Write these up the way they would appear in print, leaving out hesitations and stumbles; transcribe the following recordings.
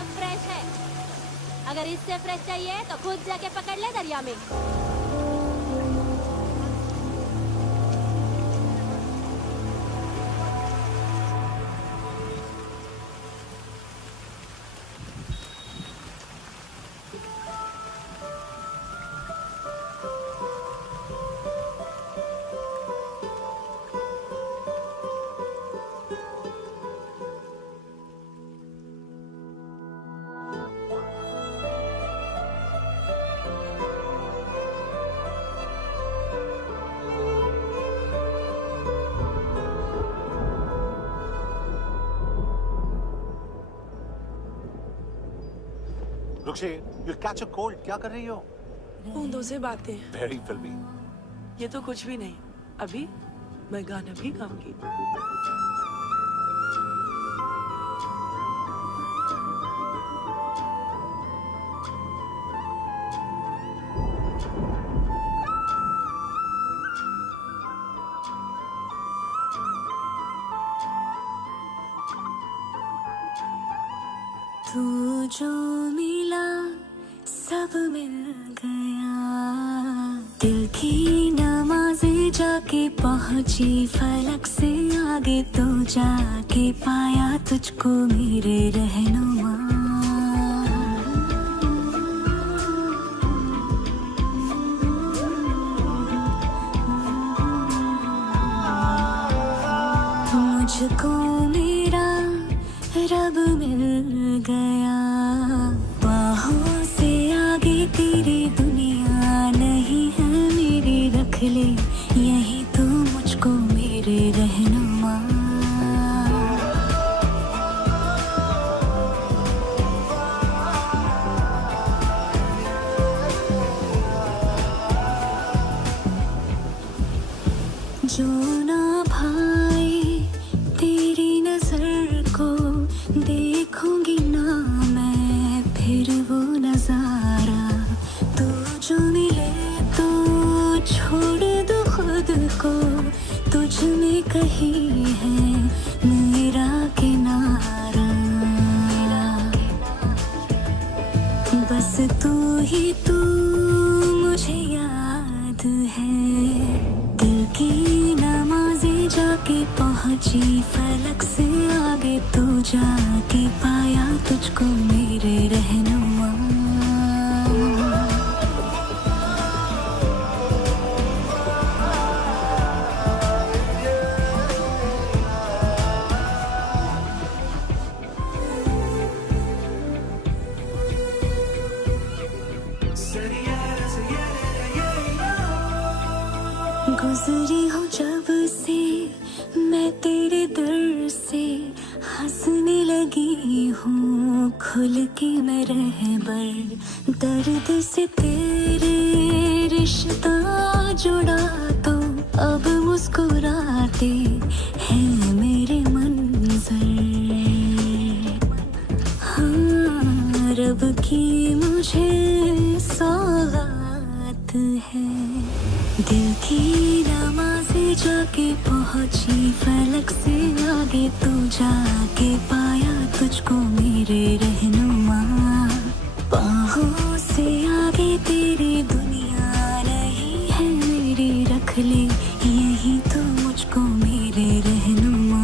एकदम फ्रेश है। अगर इससे फ्रेश चाहिए तो खुद जाके पकड़ ले दरिया में। रुक्षी, you'll catch a cold. क्या कर रही हो? बूंदों से बातें। Very filmy. ये तो कुछ भी नहीं। अभी मैं गाना भी गाऊंगी। तू जो मिला सब मिल गया, दिल की नमाज़ें जाके पहुंची फलक से आगे, तो जाके पाया तुझको मेरे रहनुमा। मुझको मेरा रब मिल गया, बाहों से आगे तेरी दुनिया नहीं है मेरी, रख ले यही तू मुझको मेरे रहनुमा। जो ना भाई तेरी नजर को देखूंगी ना मैं फिर वो नजारा, तू जो मिले तो छोड़ दो खुद को, तुझ में कहीं है मेरा किनारा। बस तू ही तू मुझे याद है, दिल की नमाज़ें जाके पहुंची फलक से आगे, तो जाके पाया तुझको मेरे रहनुमा। गुजरी हूँ जब से मैं तेरे दर से, हंसने लगी हूँ खुल के मैं रहबर, दर्द से तेरे रिश्ता जुड़ा तो अब मुस्कुराते हैं मेरे मंजर। हाँ, रब की मुझे सौगात है, दिल की नमाज़ें जाके पहुंची फलक से आगे, तो जाके पाया तुझको मेरे रहनुमा। बाहों से आगे तेरी दुनिया नहीं है मेरी, रख ले यही तो मुझको मेरे रहनुमा।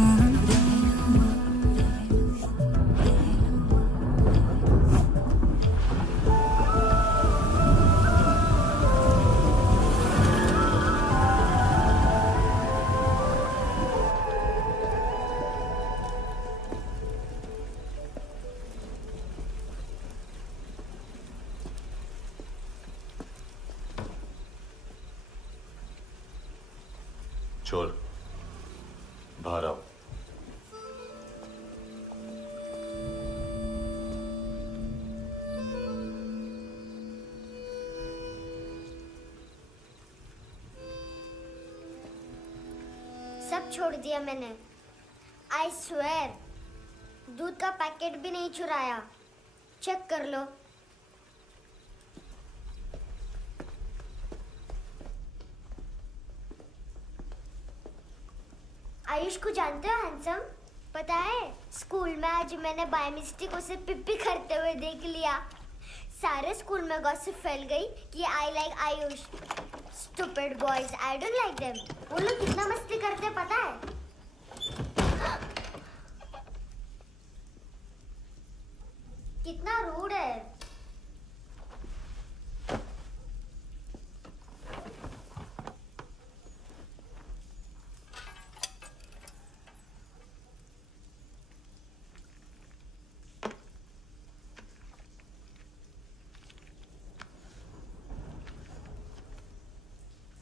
चोर, बाहर आओ। सब छोड़ दिया मैंने। आई स्वेयर, दूध का पैकेट भी नहीं चुराया। चेक कर लो। आयुष को जानते हो हैंडसम? पता है स्कूल में आज मैंने बाय मिस्टेक उसे पिप्पी करते हुए देख लिया। सारे स्कूल में गॉसिप फैल गई कि I like Ayush. Stupid boys, I don't like them. वो लोग कितना मस्ती करते पता है? कितना रूड है।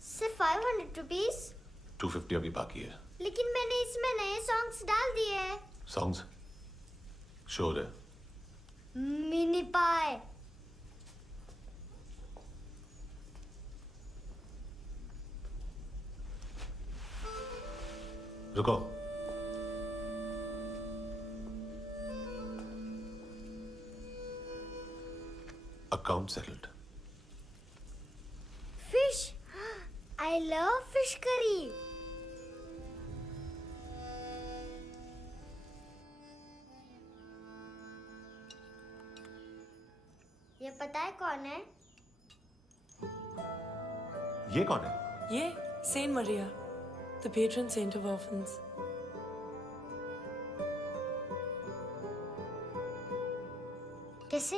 सिर्फ 500 रुपीस। 250 अभी बाकी है। लेकिन मैंने इसमें नए सॉन्ग्स डाल दिए हैं। सॉन्ग्स शोर है। मिनी पाए। रुको। Account settled. Fish. I love fish curry. ये पता है कौन है? ये कौन है? ये saint Maria, the patron saint of orphans. कैसे?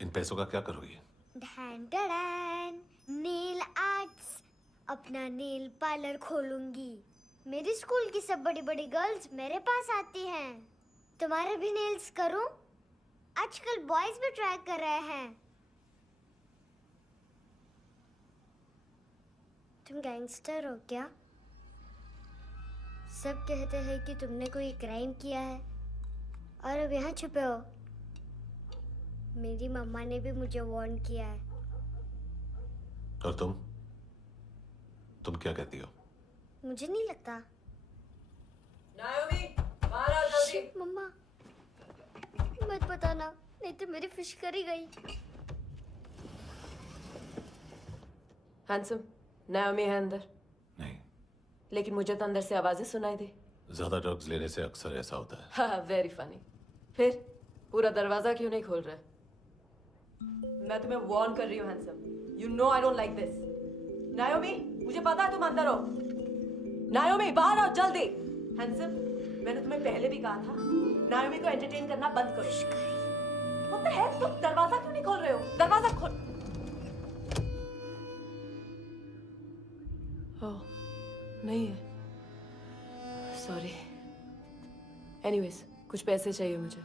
इन पैसों का क्या करोगी? ढैन ढैन, नेल आर्ट्स। अपना नेल पार्लर खोलूंगी। मेरी स्कूल की सब बड़ी बड़ी गर्ल्स मेरे पास आती हैं। तुम्हारे भी नेल्स करूं? आजकल बॉयज भी ट्राई कर रहे हैं। तुम गैंगस्टर हो क्या? सब कहते हैं कि तुमने कोई क्राइम किया है और अब यहाँ छुपे हो। मेरी मम्मा ने भी मुझे वार्न किया है। और तुम क्या कहती हो? मुझे नहीं लगता। नायोमी, बाहर आओ जल्दी। शिट, मम्मा मत बताना, नहीं तो मेरी फिश करी गई। हैंडसम, नायोमी है अंदर। नहीं। लेकिन मुझे तो अंदर से आवाजें सुनाई दी। ज्यादा ड्रग्स लेने से अक्सर ऐसा होता है। हाँ, वेरी फनी। फिर पूरा दरवाजा क्यों नहीं खोल रहे? मैं तुम्हें वार्न कर रही हूँ handsome. You know I don't like this. नायोमी, मुझे पता है तुम अंदर हो। नायोमी, बाहर आओ जल्दी। हैंडसम, मैंने तुम्हें पहले भी कहा था नायोमी को एंटरटेन करना बंद करो। What the heck? तुम दरवाजा क्यों नहीं खोल रहे हो? दरवाजा खोल। ओह, नहीं है। सॉरी। एनीवेज, कुछ पैसे चाहिए मुझे।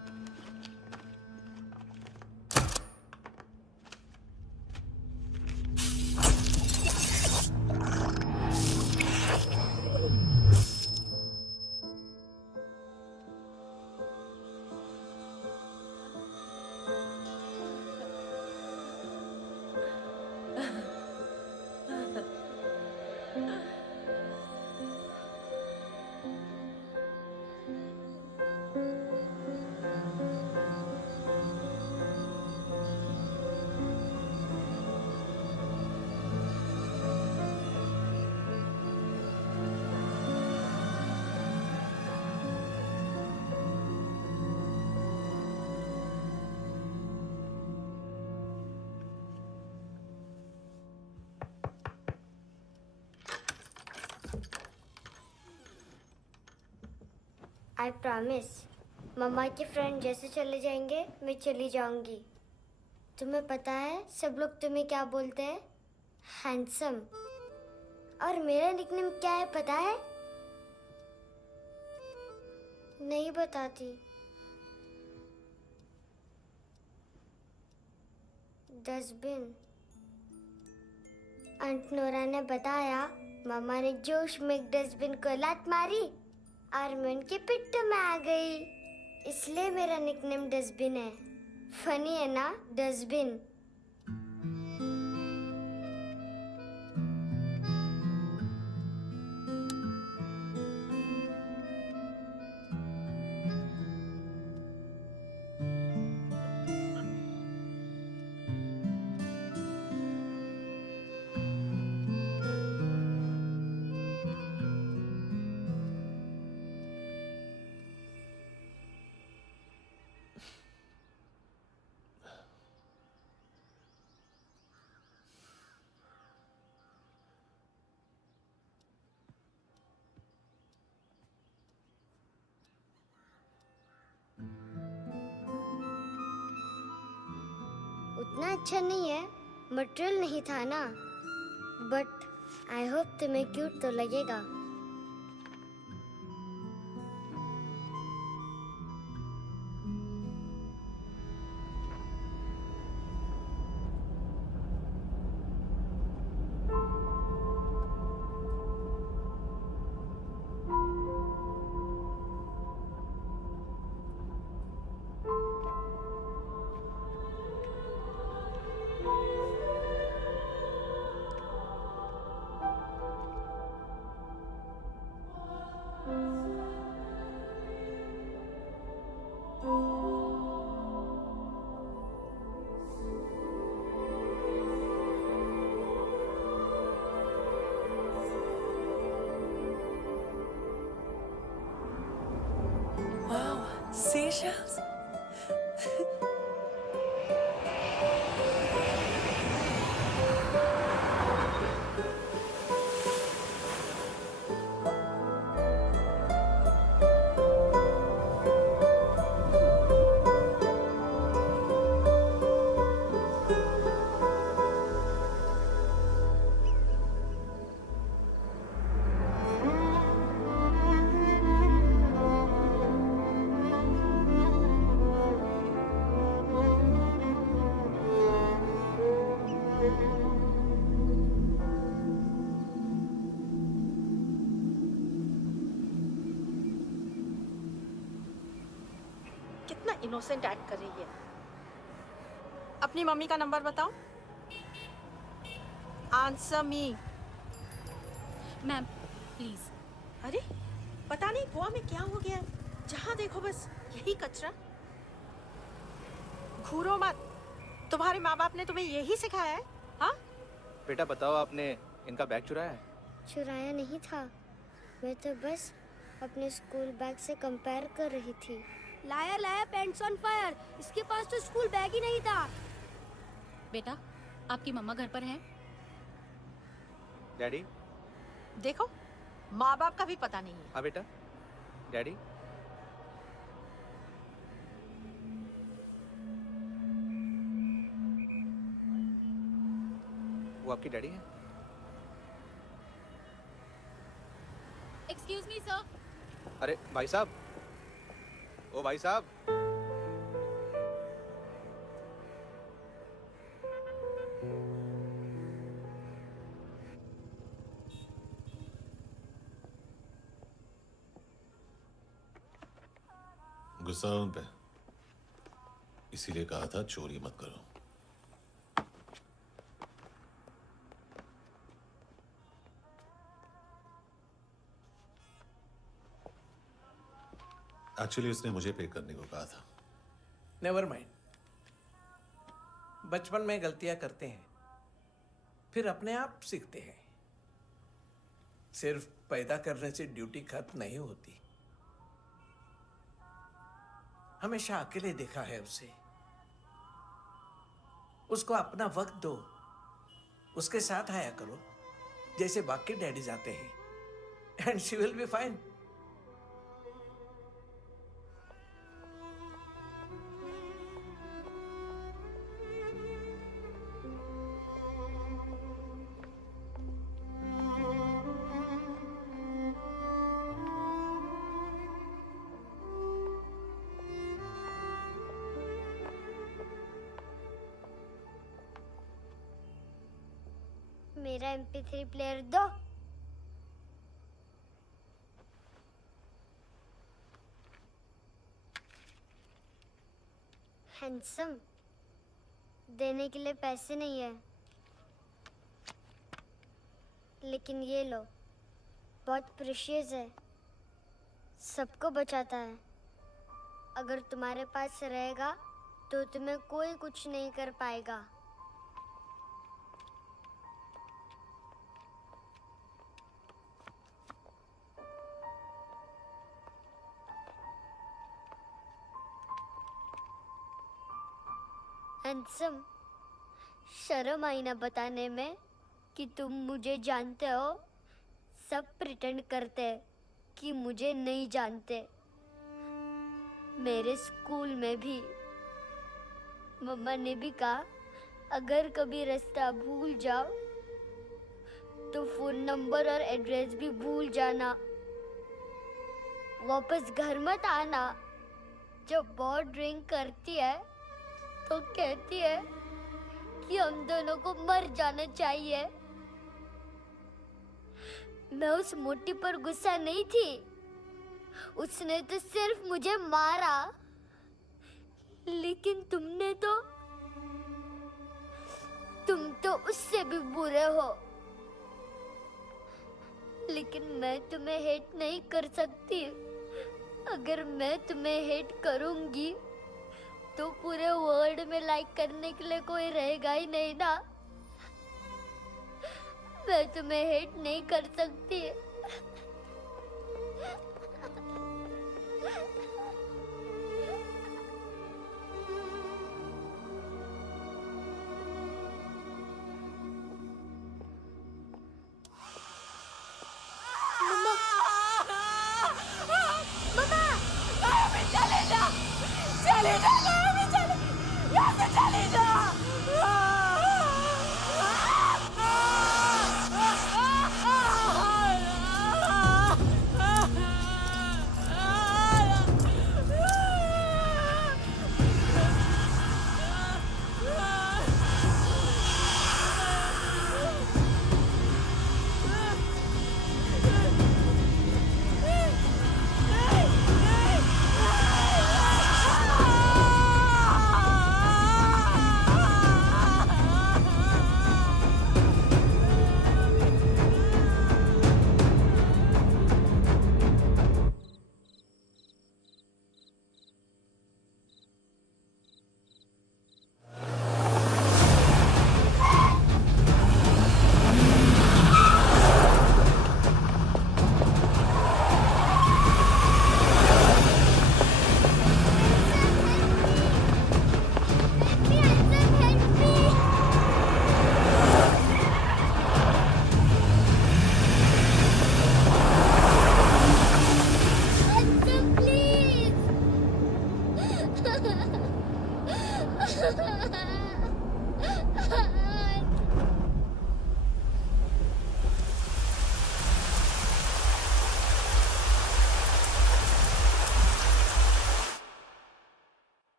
I promise. मम्मा के फ्रेंड जैसे चले जाएंगे मैं चली जाऊंगी। तुम्हें पता है सब लोग तुम्हें क्या बोलते हैं? हैंडसम। और मेरा निकनेम क्या है पता है? नहीं बताती। डस्टबिन। आंट नोरा ने बताया मामा ने जोश में एक डस्टबिन को लात मारी और मैं उनके पिट्ठू में आ गई, इसलिए मेरा निकनेम डस्टबिन है। फनी है ना डस्टबिन? इतना अच्छा नहीं है, मटेरियल नहीं था ना, बट आई होप तुम्हें क्यूट तो लगेगा। Wow, seashells? कितना इनोसेंट एक्ट कर रही है। अपनी मम्मी का नंबर बताओ। Answer me. Ma'am please. अरे पता नहीं गोवा में क्या हो गया है, जहाँ देखो बस यही कचरा। घूरो मत, तुम्हारे माँ बाप ने तुम्हें यही सिखाया है? हाँ बेटा बताओ, आपने इनका बैग चुराया है? चुराया नहीं था, मैं तो बस अपने स्कूल बैग से कंपेयर कर रही थी। Liar liar pants on fire, इसके पास तो स्कूल बैग ही नहीं था। बेटा आपकी मम्मा घर पर हैं? डैडी? देखो, माँ बाप का भी पता नहीं है। हाँ बेटा। डैडी? वो आपकी डैडी है? Excuse me sir. अरे भाई साहब, ओ भाई साहब। गुस्सा है उन पे, इसीलिए कहा था चोरी मत करो। एक्चुअली उसने मुझे पे करने को कहा था। नेवर माइंड, बचपन में गलतियां करते हैं, फिर अपने आप सीखते हैं। सिर्फ पैदा करने से ड्यूटी खत्म नहीं होती। हमेशा अकेले देखा है उसे। उसको अपना वक्त दो, उसके साथ आया करो जैसे बाकी डैडीज आते हैं, and she will be fine. मेरा MP3 प्लेयर दो। हैंडसम, देने के लिए पैसे नहीं है, लेकिन ये लो, बहुत प्रेशियस है, सबको बचाता है। अगर तुम्हारे पास रहेगा तो तुम्हें कोई कुछ नहीं कर पाएगा। हैंडसम, शर्म आई ना बताने में कि तुम मुझे जानते हो। सब प्रिटेंड करते कि मुझे नहीं जानते। मेरे स्कूल में भी मम्मा ने भी कहा अगर कभी रास्ता भूल जाओ तो फोन नंबर और एड्रेस भी भूल जाना। वापस घर मत आना। जब बहुत ड्रिंक करती है तो कहती है कि हम दोनों को मर जाना चाहिए। मैं उस मोटी पर गुस्सा नहीं थी, उसने तो सिर्फ मुझे मारा। लेकिन तुम तो उससे भी बुरे हो। लेकिन मैं तुम्हें हेट नहीं कर सकती। अगर मैं तुम्हें हेट करूंगी तो पूरे वर्ल्ड में लाइक करने के लिए कोई रहेगा ही नहीं ना। मैं तुम्हें हेट नहीं कर सकती।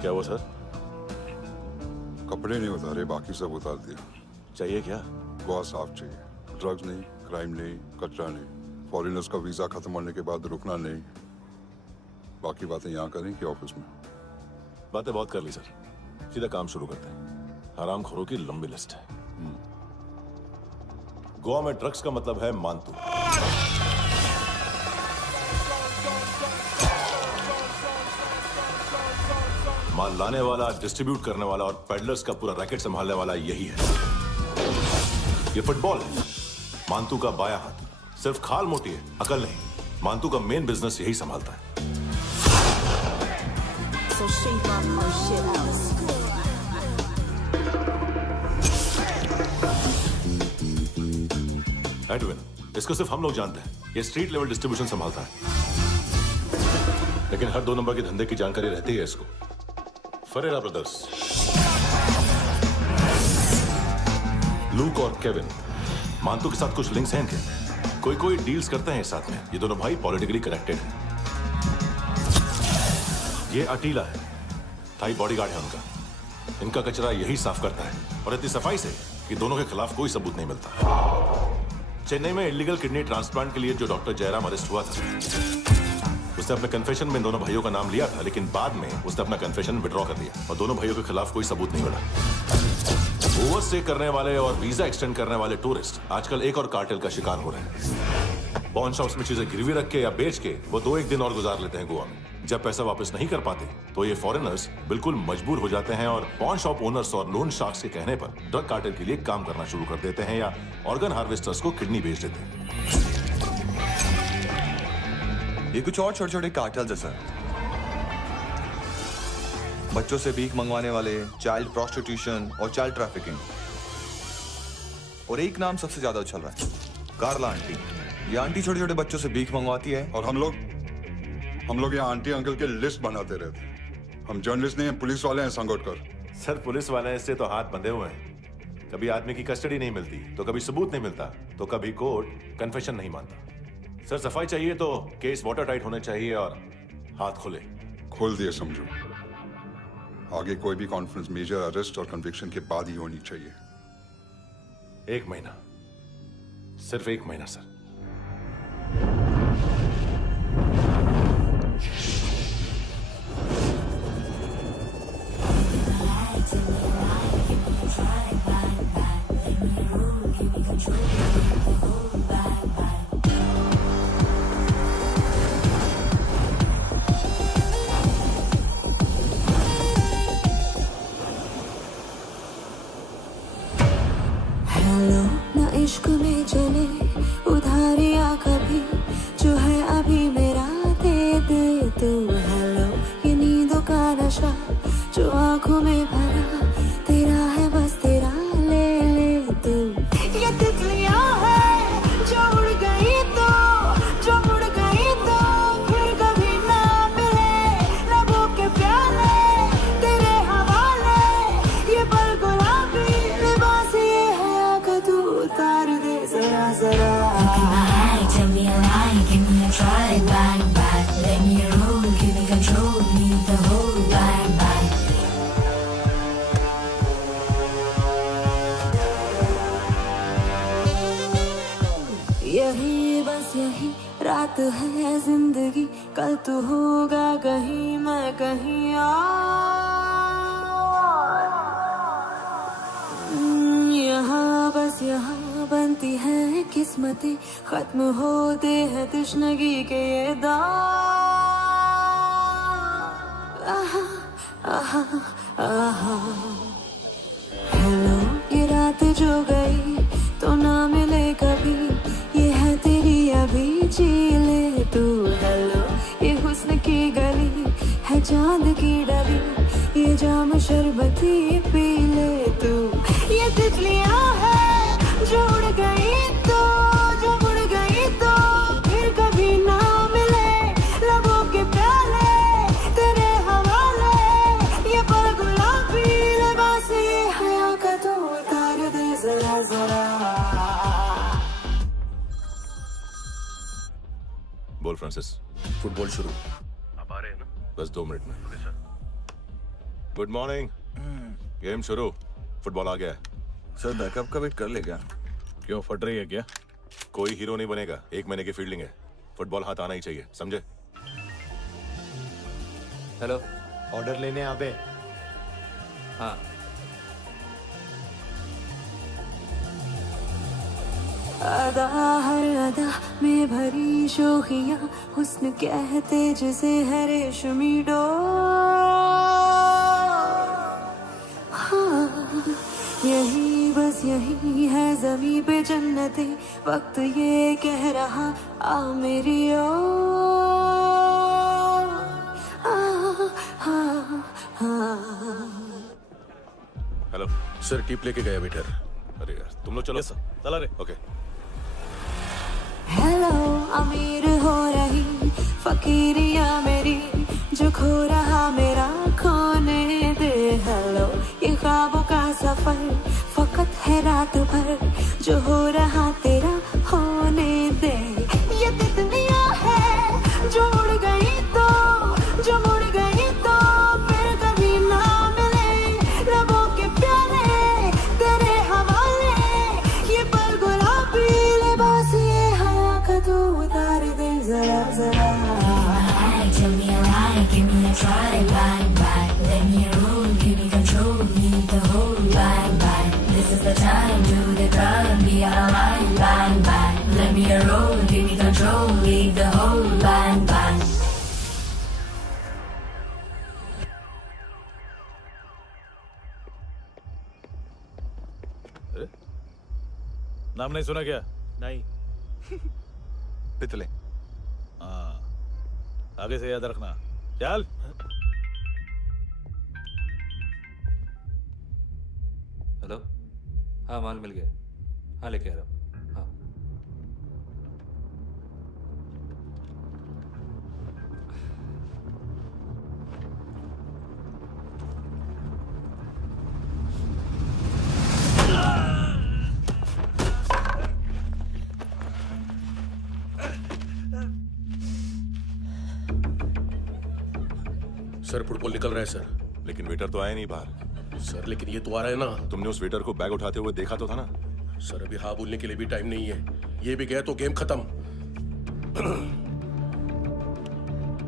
क्या हुआ सर? कपड़े नहीं उतारे, बाकी सब उतार दिया। चाहिए क्या? बहुत साफ चाहिए। ड्रग्स नहीं, क्राइम नहीं, कचरा नहीं। फॉरेनर्स का वीजा खत्म होने के बाद रुकना नहीं। बाकी बातें यहाँ करें कि ऑफिस में? बातें बहुत कर ली सर, सीधा काम शुरू करते हैं। हरामखोरों की लंबी लिस्ट है। गोवा में ड्रग्स का मतलब है मानतू। माल लाने वाला, डिस्ट्रीब्यूट करने वाला और पेडलर्स का पूरा रैकेट संभालने वाला यही है। ये फुटबॉल है, मानतू का बायां हाथ। सिर्फ खाल मोटी है, अकल नहीं। मानतू का मेन बिजनेस यही संभालता है। एडविन, इसको सिर्फ हम लोग जानते हैं। ये स्ट्रीट लेवल डिस्ट्रीब्यूशन संभालता है, लेकिन हर 2 नंबर के धंधे की जानकारी रहती है इसको। फरेरा ब्रदर्स, लूक और केविन, मानतू के साथ कुछ लिंक्स हैं इनके। कोई डील्स करते हैं साथ में। ये दोनों भाई पॉलिटिकली कनेक्टेड हैं। ये अटीला है, थाई बॉडीगार्ड है उनका। इनका कचरा यही साफ करता है, और इतनी सफाई से कि दोनों के खिलाफ कोई सबूत नहीं मिलता। चेन्नई में इलीगल किडनी ट्रांसप्लांट के लिए जो डॉक्टर जयराम अरेस्ट हुआ था, उसने अपने कन्फेशन में दोनों भाइयों का नाम लिया था, लेकिन बाद में उसने अपना कन्फेशन विड्रॉ कर लिया और दोनों भाइयों के खिलाफ कोई सबूत नहीं मिला। ओवरस्टे करने वाले और वीजा एक्सटेंड करने वाले टूरिस्ट आजकल एक और कार्टेल का शिकार हो रहे हैं। पॉन शॉप्स में चीजें गिरवी रख के या बेच के वो 2-1 दिन और गुजार लेते हैं गोवा में। जब पैसा वापस नहीं कर पाते तो ये फॉरेनर्स बिल्कुल मजबूर हो जाते हैं और पॉन शॉप ओनर्स और लोन शार्क्स के कहने पर ड्रग कार्टेल के लिए काम करना शुरू कर देते हैं या ऑर्गन हार्वेस्टर्स को किडनी बेच देते हैं। ये कुछ और छोटे-छोटे कार्टेल्स है सर। बच्चों से भीख मंगवाने वाले, चाइल्ड प्रोस्टिट्यूशन और चाइल्ड ट्रैफिकिंग। और एक नाम सबसे ज्यादा उछल रहा है, कार्ला आंटी। ये आंटी छोटे छोटे बच्चों से भीख मंगवाती है। और हम लोग यहाँ आंटी अंकल के लिस्ट बनाते रहते। हम जर्नलिस्ट नहीं हैं, पुलिस वाले हैं संगोटकर। सर पुलिस वाले इससे तो हाथ बंधे हुए हैं। कभी आदमी की कस्टडी नहीं मिलती तो कभी सबूत नहीं मिलता तो कभी कोर्ट कन्फेशन नहीं मानता। सर सफाई चाहिए तो केस वाटर टाइट होने चाहिए और हाथ खुले। खोल दिए समझो। आगे कोई भी कॉन्फ्रेंस मेजर अरेस्ट और कन्विक्शन के बाद ही होनी चाहिए। 1 महीना, सिर्फ 1 महीना सर। हेलो ना इश्क में चले उधारिया कभी, जो है अभी मेरा दे दे तू। हेलो ये नींदों का नशा जो आंखों में भरा, तेरा है बस तेरा ले ले तू। ये तितलियां है जो उड़ गई तो, जो उड़ गई तो फिर कभी ना मिले। लबों के प्याले तेरे हवाले, ये पल गुलाबी लिबास ये है आका तू उतार दे जरा जरा। Tell me a lie, give me a try, bang bang. Let me roll, give me control, need the whole bang bang. यही बस यही रात है जिंदगी, कल तू होगा कहीं मैं कहीं और। यहाँ बस यहाँ बनती है किस्मतें, खत्म होते हैं तश्नगी के ये दाग। आहा आहा आहा। हेलो ये रात जो गई तो ना मिले कभी, ये है तेरी अभी जी ले तू। हेलो ये हुस्न की गली है चांद की डली, ये जाम शरबती पी ले तू। ये तितलियां है जो उड़ गई तो, जो उड़ गई तो फिर कभी ना मिले। लबों के प्याले तेरे हवाले, ये पल गुलाबी लिबास ये हया का तो उतार दे जरा जरा। बोल फ्रांसिस। फुटबॉल शुरू। आप आ रहे हैं ना? बस 2 मिनट में। Good morning. गेम शुरू। फुटबॉल आ गया है। सर बैकअप का वेट कर ले क्या? क्यों फट रही है क्या? कोई हीरो नहीं बनेगा, 1 महीने की फील्डिंग है। फुटबॉल हाथ आना ही चाहिए, समझे? हेलो, ऑर्डर लेने आ बे। हाँ। अदा हर अदा में भरी शोखियां, हुस्न कहते जिसे है रेशमी डोर। हाँ यही बस यही है ज़मीं पे जन्नतें, वक्त ये कह रहा आ मेरी ओर। हेलो सर, टिप लेके गया वेटर। अरे यार तुम लोग चलो। सर चला रे। ओके। हेलो अमीर हो रही फकीरिया मेरी, जो खो रहा मेरा खोने दे। हेलो ये ख्वाबों का सफर फकत है रात भर, जो हो रहा तेरा होने दे। ये तितलियां है जो उड़ गई तो, जो मुड़ गई तो फिर कभी ना मिले। लबों के प्याले तेरे हवाले, ये पल गुलाबी लिबास ये हवा का तू उतार दे जरा जरा। Tell me a lie, give me a try, bang bang. Let me roll, give me control, need the whole bang bang. This is the time, do the crime, be alive, bang bang. Let me roll, give me control, leave the whole bang bang. नाम नहीं सुना क्या? नहीं। पितले। हाँ, आगे से याद रखना। चल। हेलो, हाँ माल मिल गया, हाँ लेके आ रहा हूँ, हाँ। सर फुटबॉल निकल रहा है सर। लेकिन वेटर तो आया नहीं बाहर। सर लेकिन ये तो आ रहा है ना। तुमने उस वेटर को बैग उठाते हुए देखा तो था ना। सर अभी हाँ बोलने के लिए भी टाइम नहीं है, ये भी गया तो गेम खत्म।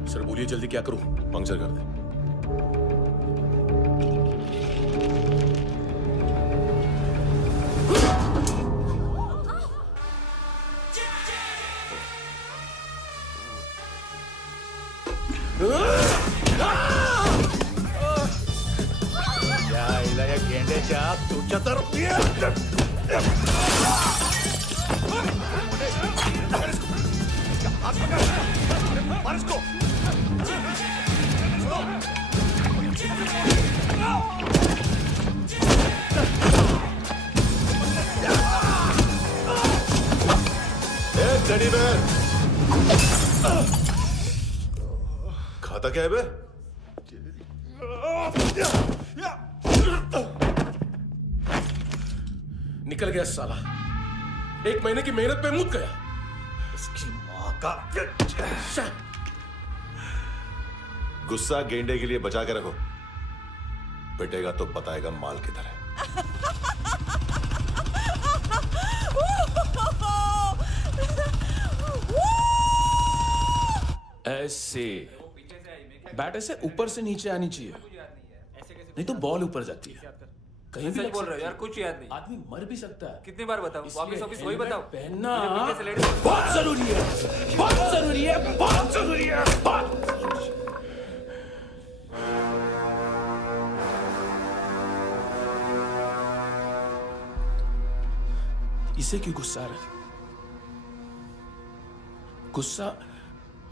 सर बोलिए जल्दी क्या करूं? पंक्चर कर दे। तू चतर टेडी बेयर खाता क्या है बे? निकल गया साला, 1 महीने की मेहनत पे मुक गया। इसकी माँ का गुस्सा गेंडे के लिए बचा के रखो, पिटेगा तो बताएगा माल किधर है। ऐसे बैट ऐसे ऊपर से नीचे आनी चाहिए, नहीं तो बॉल ऊपर जाती है। कहीं भी बोल रहे हो यार, कुछ याद नहीं। आदमी मर भी सकता है। कितनी बार बताऊं? वापस ऑफिस वही बताओ। पहनना मुझे पीछे से लेडीज बहुत जरूरी है, बहुत जरूरी है, बहुत जरूरी है, बहुत जरूरी है। इसे क्यों गुस्सा आ रहा है? गुस्सा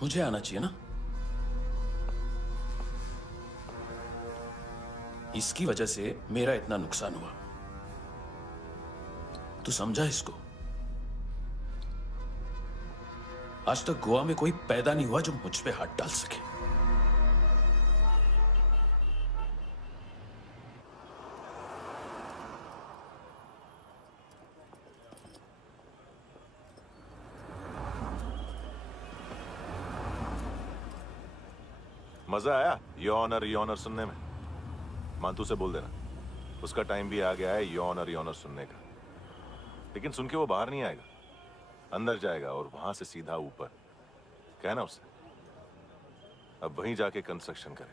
मुझे आना चाहिए ना। इसकी वजह से मेरा इतना नुकसान हुआ, तू समझा इसको? आज तक गोवा में कोई पैदा नहीं हुआ जो मुझ पे हाथ डाल सके। मजा आया योनर सुनने में? मानतू से बोल देना, उसका टाइम भी आ गया है योनर सुनने का। लेकिन सुन के वो बाहर नहीं आएगा, अंदर जाएगा और वहां से सीधा ऊपर। कहना उससे अब वहीं जाके कंस्ट्रक्शन करे।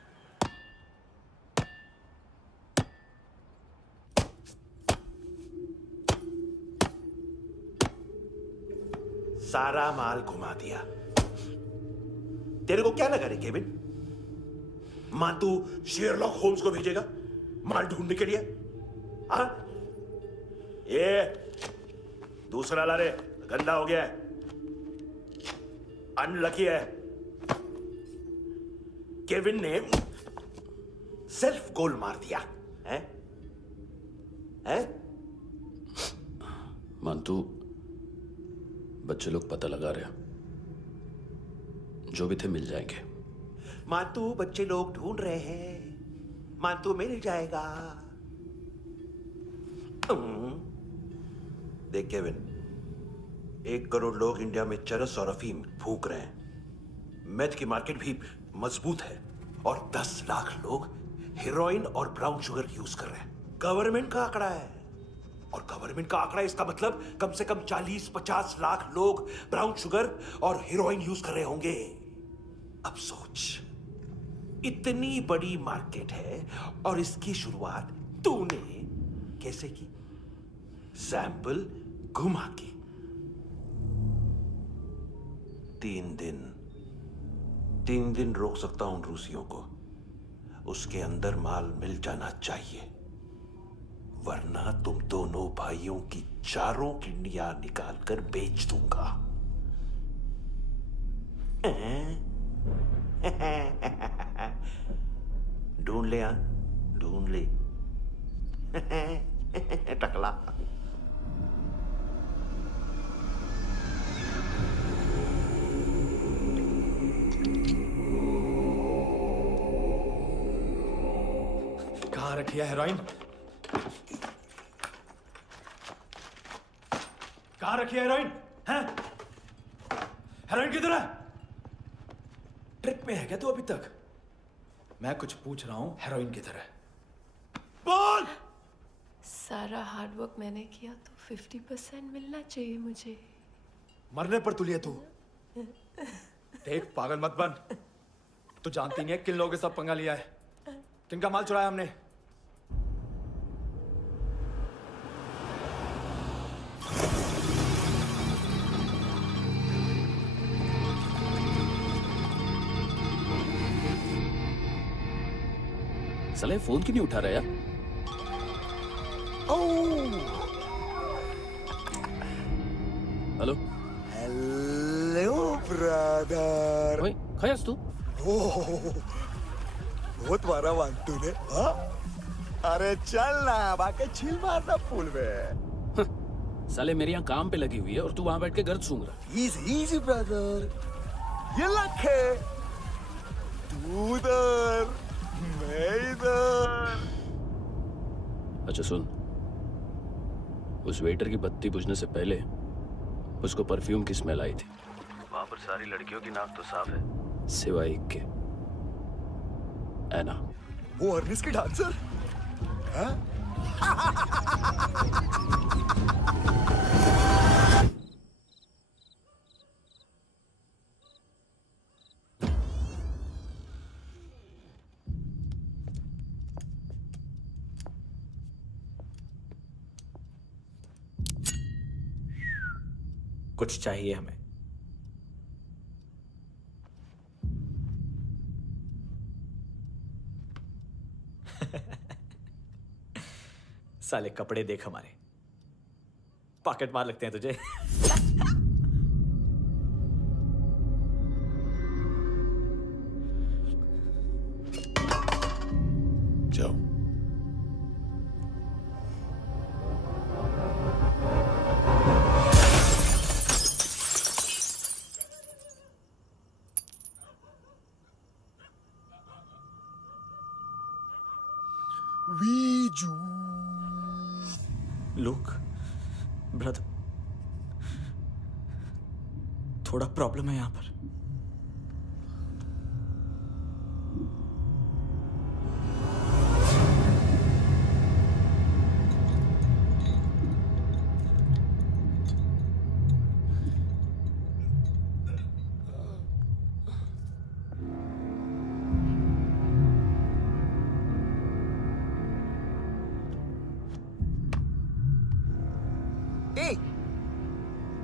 सारा माल घुमा दिया। तेरे को क्या लगा रे केविन? मातू शेरलॉक होम्स को भेजेगा माल ढूंढने के लिए? हाँ? ये दूसरा ला रे, गंदा हो गया है, अनलकी है। केविन ने सेल्फ गोल मार दिया है? हैं? मानतू, बच्चे लोग पता लगा रहे हैं, जो भी थे मिल जाएंगे। मातू बच्चे लोग ढूंढ रहे हैं, मातू मिल जाएगा। देख केविन, 1 करोड़ लोग इंडिया में चरस और अफीम फूंक रहे हैं। मेथ की मार्केट भी मजबूत है और 10 लाख लोग हेरोइन और ब्राउन शुगर यूज कर रहे हैं। गवर्नमेंट का आंकड़ा है, और गवर्नमेंट का आंकड़ा इसका मतलब कम से कम 40-50 लाख लोग ब्राउन शुगर और हेरोइन यूज कर रहे होंगे। अब सोच, इतनी बड़ी मार्केट है और इसकी शुरुआत तूने कैसे की? सैंपल घुमा के। 3 दिन रोक सकता हूं रूसियों को, उसके अंदर माल मिल जाना चाहिए, वरना तुम दोनों भाइयों की 4 किडनियां निकाल कर बेच दूंगा। ढूंढ ले, ढूंढ ले। टकला। कहाँ रखी है हेरोइन? कहाँ रखी है हेरोइन? हैं? हेरोइन किधर है? ट्रिप में है क्या तू अभी तक? मैं कुछ पूछ रहा हूँ, हेरोइन किधर है? बोल! सारा हार्ड वर्क मैंने किया तो 50% मिलना चाहिए मुझे। मरने पर तुलिए तू। देख पागल मत बन। तू जानती नहीं है किन लोगों के साथ पंगा लिया है, किनका माल चुराया हमने। साले फोन क्यों नहीं उठा रहा यार? Hello hello brother. ओए खयास तू? बहुत मारा मानतू ने। हाँ? अरे चल ना, बाकी छिल मारना पुल में। साले मेरी यहाँ काम पे लगी हुई है और तू वहां बैठ के गर्द सूंघ रहा। इजी ब्रदर, ये लक है। तू उधर, मैं इधर। अच्छा सुन, उस वेटर की बत्ती बुझने से पहले उसको परफ्यूम की स्मेल आई थी। वहां पर सारी लड़कियों की नाक तो साफ है, सिवाय एक के, एना। वो अर्निस की डांसर? हाँ? कुछ चाहिए हमें। साले कपड़े देख हमारे, पॉकेट मार लगते हैं तुझे। जाओ। लुक ब्रदर, थोड़ा प्रॉब्लम है यहाँ पर।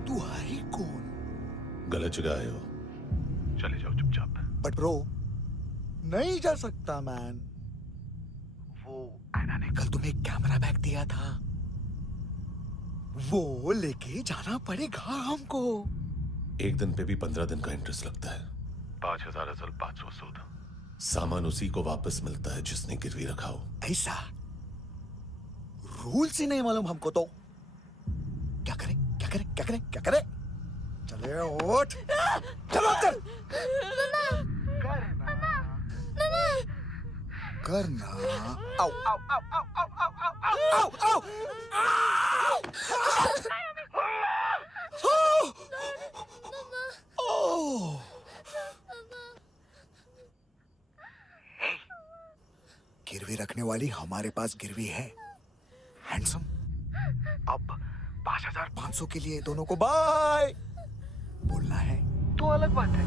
तू है कौन? गलत जगह आए हो, चले जाओ चुपचाप। बट ब्रो, नहीं जा सकता मैन। वो एना ने कल तुम्हें कैमरा बैग दिया था, वो लेके जाना पड़ेगा हमको। एक दिन पे भी 15 दिन का इंटरेस्ट लगता है। 5,000 असल 500 सूद। सामान उसी को वापस मिलता है जिसने गिरवी रखा हो। ऐसा रूल्स ही नहीं मालूम हमको तो। क्या करें क्या करें क्या करें क्या करें? चले उठ, चलो चल। करना। आओ आओ आओ आओ आओ आओ आओ आओ आओ। गिरवी रखने वाली हमारे पास गिरवी है। हैंडसम, अब 5,500 के लिए दोनों को बाय बोलना है तो अलग बात है।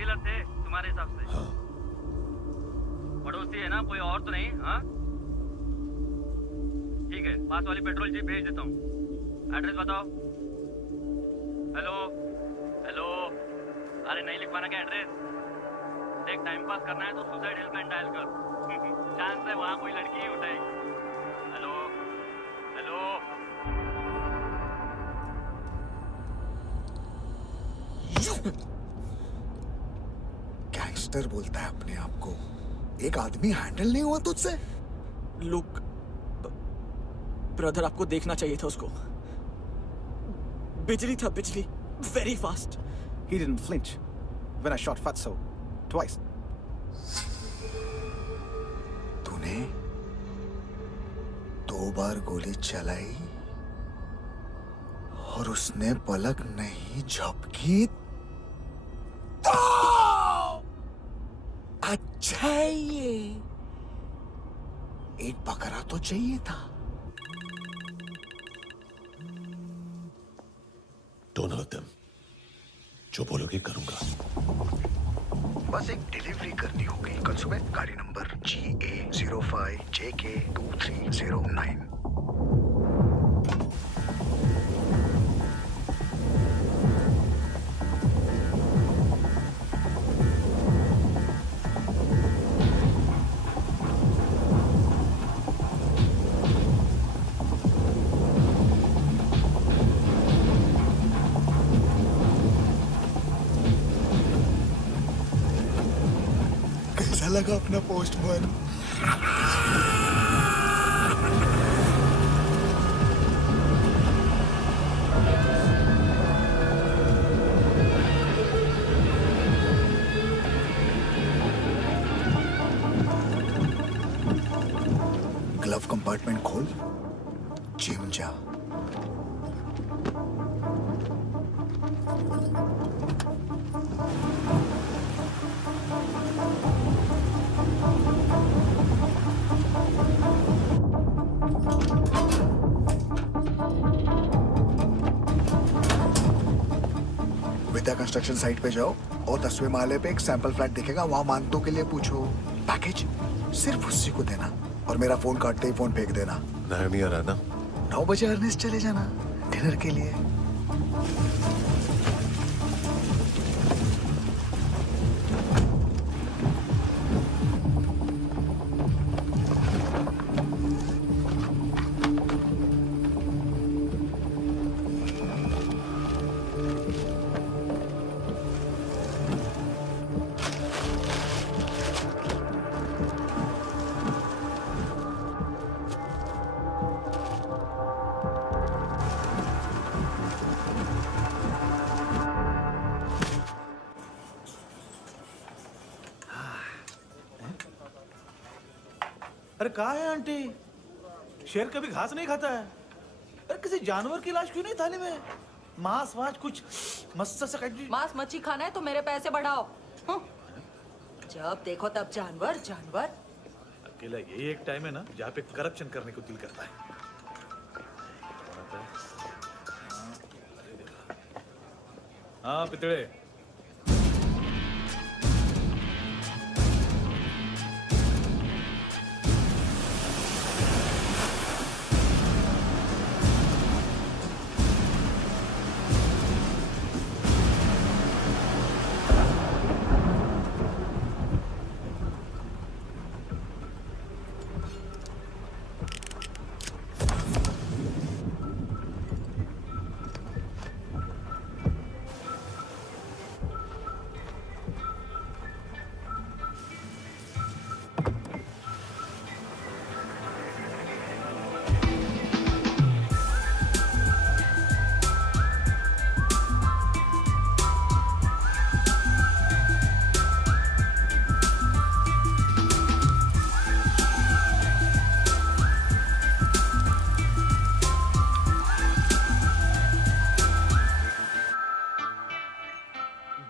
डीलर थे तुम्हारे हिसाब से? हाँ। पड़ोसी है ना, कोई और तो नहीं? हाँ ठीक है, पास वाली पेट्रोल जीप भेज देता हूँ। एड्रेस बताओ। हेलो हेलो, अरे नहीं लिखवाना क्या एड्रेस? देख, टाइम पास करना है तो सुसाइड हेल्पलाइन डायल कर। चांस है वहाँ कोई लड़की ही उठाएगी। Hello hello. गैंगस्टर बोलता है अपने आप को। एक आदमी हैंडल नहीं हुआ तुझसे? लुक ब्रदर, आपको देखना चाहिए था उसको। बिजली था, बिजली, very fast. He didn't flinch when I shot Fatso twice. तूने 2 बार गोली चलाई और उसने पलक नहीं झपकी तो अच्छा है ये। एक बकरा तो चाहिए था। Don't hurt them. जो बोलोगे करूंगा। बस एक डिलीवरी करनी होगी कल सुबह, गाड़ी नंबर GA05JK2309। कैसा लगा अपना पोस्टमैन? ग्लव कंपार्टमेंट खोल, जिम जा। विद्या कंस्ट्रक्शन साइट पे जाओ और 10वें माले पे एक सैंपल फ्लैट दिखेगा, वहां मानतों के लिए पूछो। पैकेज सिर्फ उसी को देना और मेरा फोन काटते ही फोन फेंक देना। नायमी आ रहा ना? 9 बजे अर्नेस्ट चले जाना डिनर के लिए। अरे कहाँ है आंटी? शेर कभी घास नहीं खाता है। अरे किसी जानवर की लाश क्यों नहीं थाली में? मांस वाच कुछ मस्त सा मांस मच्छी खाना है तो मेरे पैसे बढ़ाओ। जब देखो तब जानवर जानवर। अकेला यही एक टाइम है ना जहाँ पे करप्शन करने को दिल करता है। हाँ पितड़े,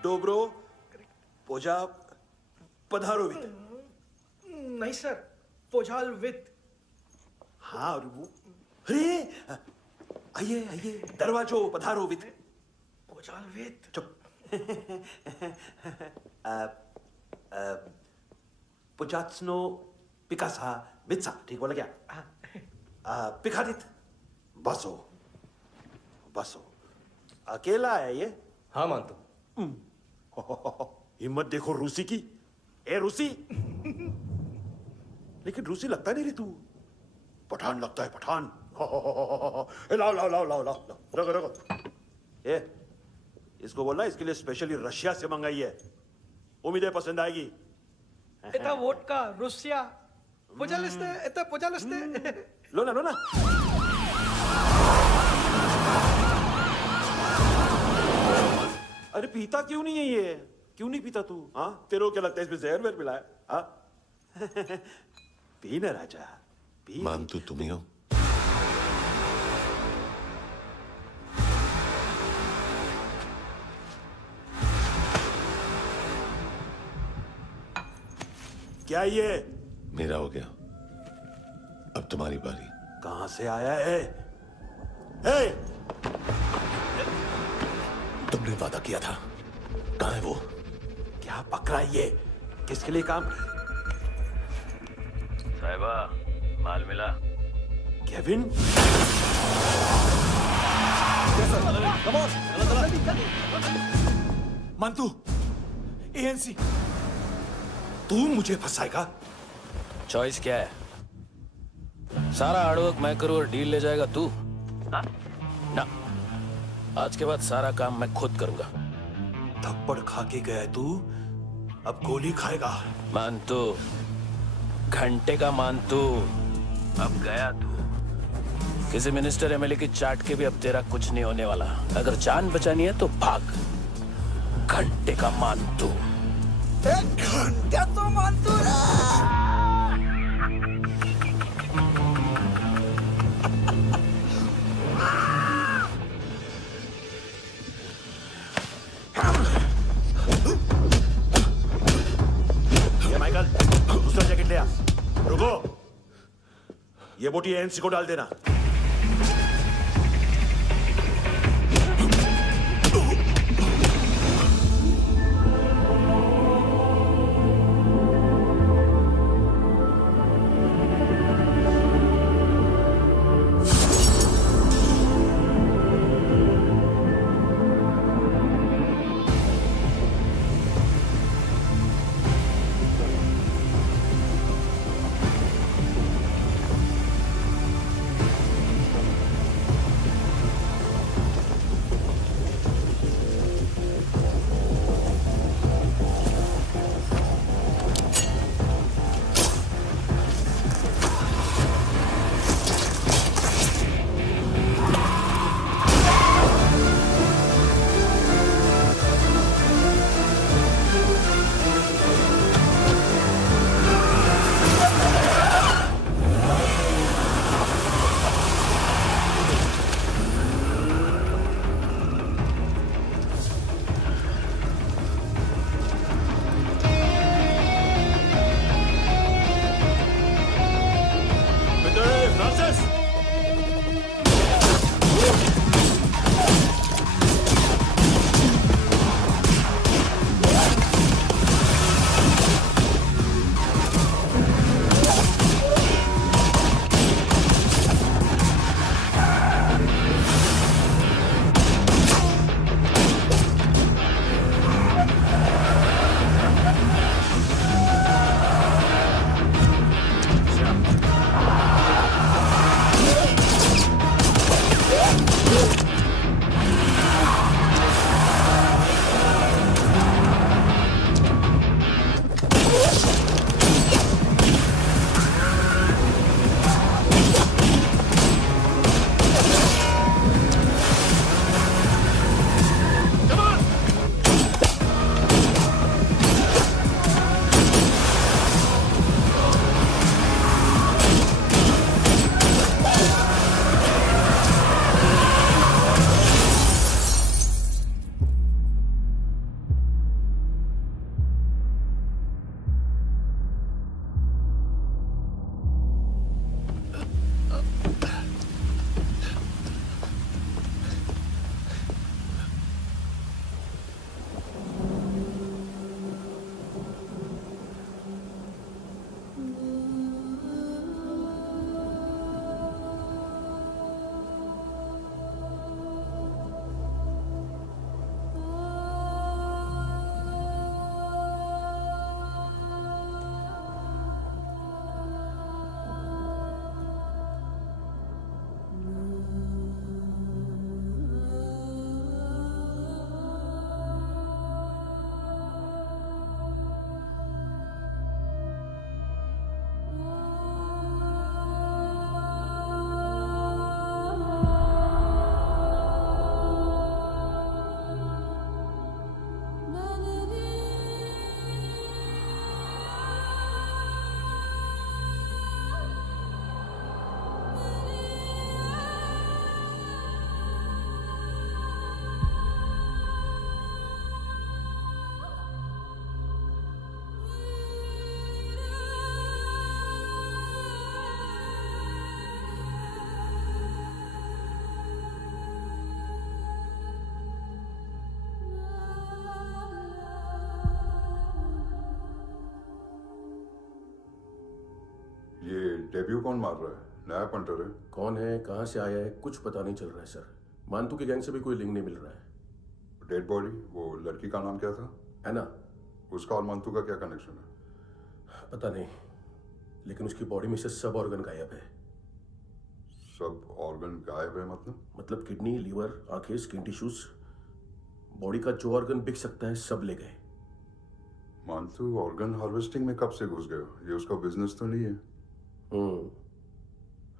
डोब्रो पोजा पधारोवित। नहीं सर, पोझाल विथ। हाँ और वो, अरे आइए आइए, दरवाजो पधारोवित। पोझाल विथ। चुप, पुचात्सनो पिकासा बित्सा, ठीक बोला क्या? पिखादित बसो बसो। अकेला है ये? हाँ मानतो। हिम्मत देखो रूसी की। ए रूसी, लेकिन रूसी लगता नहीं रे तू, पठान लगता है पठान। लाओ लाओ लाओ लाओ लाओ, रखो रखो। ए इसको बोलना इसके लिए स्पेशली रशिया से मंगाई है, उम्मीद है पसंद आएगी। इतना वोडका रुसिया पोजालिस्ते, इतना पोजालिस्ते। लो ना लो ना। अरे पीता क्यों नहीं है ये? क्यों नहीं पीता तू? हाँ तेरे को क्या लगता है इसमें जहर वेर मिला है? हाँ पी ना राजा पी। मान तू तुम ही हो। क्या ये? मेरा हो गया, अब तुम्हारी बारी। कहां से आया है? हे! तुमने वादा किया था, कहां है वो? क्या पकड़ा ये? किसके लिए काम? साहिबा, माल मिला? केविन? मंतू, एएनसी। तू मुझे फंसाएगा? चॉइस क्या है? सारा हार्डवर्क मैं करूं और डील ले जाएगा तू? ना, आज के बाद सारा काम मैं खुद करूंगा। थप्पड़ खा के गया तू, अब गोली खाएगा। मानतू, घंटे का मानतू, अब गया तू। किसी मिनिस्टर एमएलए की चाट के भी अब तेरा कुछ नहीं होने वाला। अगर जान बचानी है तो भाग। घंटे का मानतू। एक घंटा तो मानतू ना। ये माइकल, दूसरा जैकेट ले आ। रुको, ये बोटी एएनसी को डाल देना। डेब्यू कौन मार रहा है? नया पंटर है। कौन है, कहाँ से आया है, कुछ पता नहीं चल रहा है सर। मानतू की गैंग से भी कोई लिंक नहीं मिल रहा है। डेड बॉडी, वो लड़की का नाम क्या था? एना। उसका और मंतू का क्या कनेक्शन है? पता नहीं, लेकिन उसकी बॉडी में से सब ऑर्गन गायब है। सब ऑर्गन गायब है मतलब किडनी, लीवर, आंखें, स्किन टिश्यूज, बॉडी का जो ऑर्गन बिक सकता है सब ले गए। मंतू ऑर्गन हार्वेस्टिंग में कब से घुस गए? ये उसका बिजनेस तो नहीं है?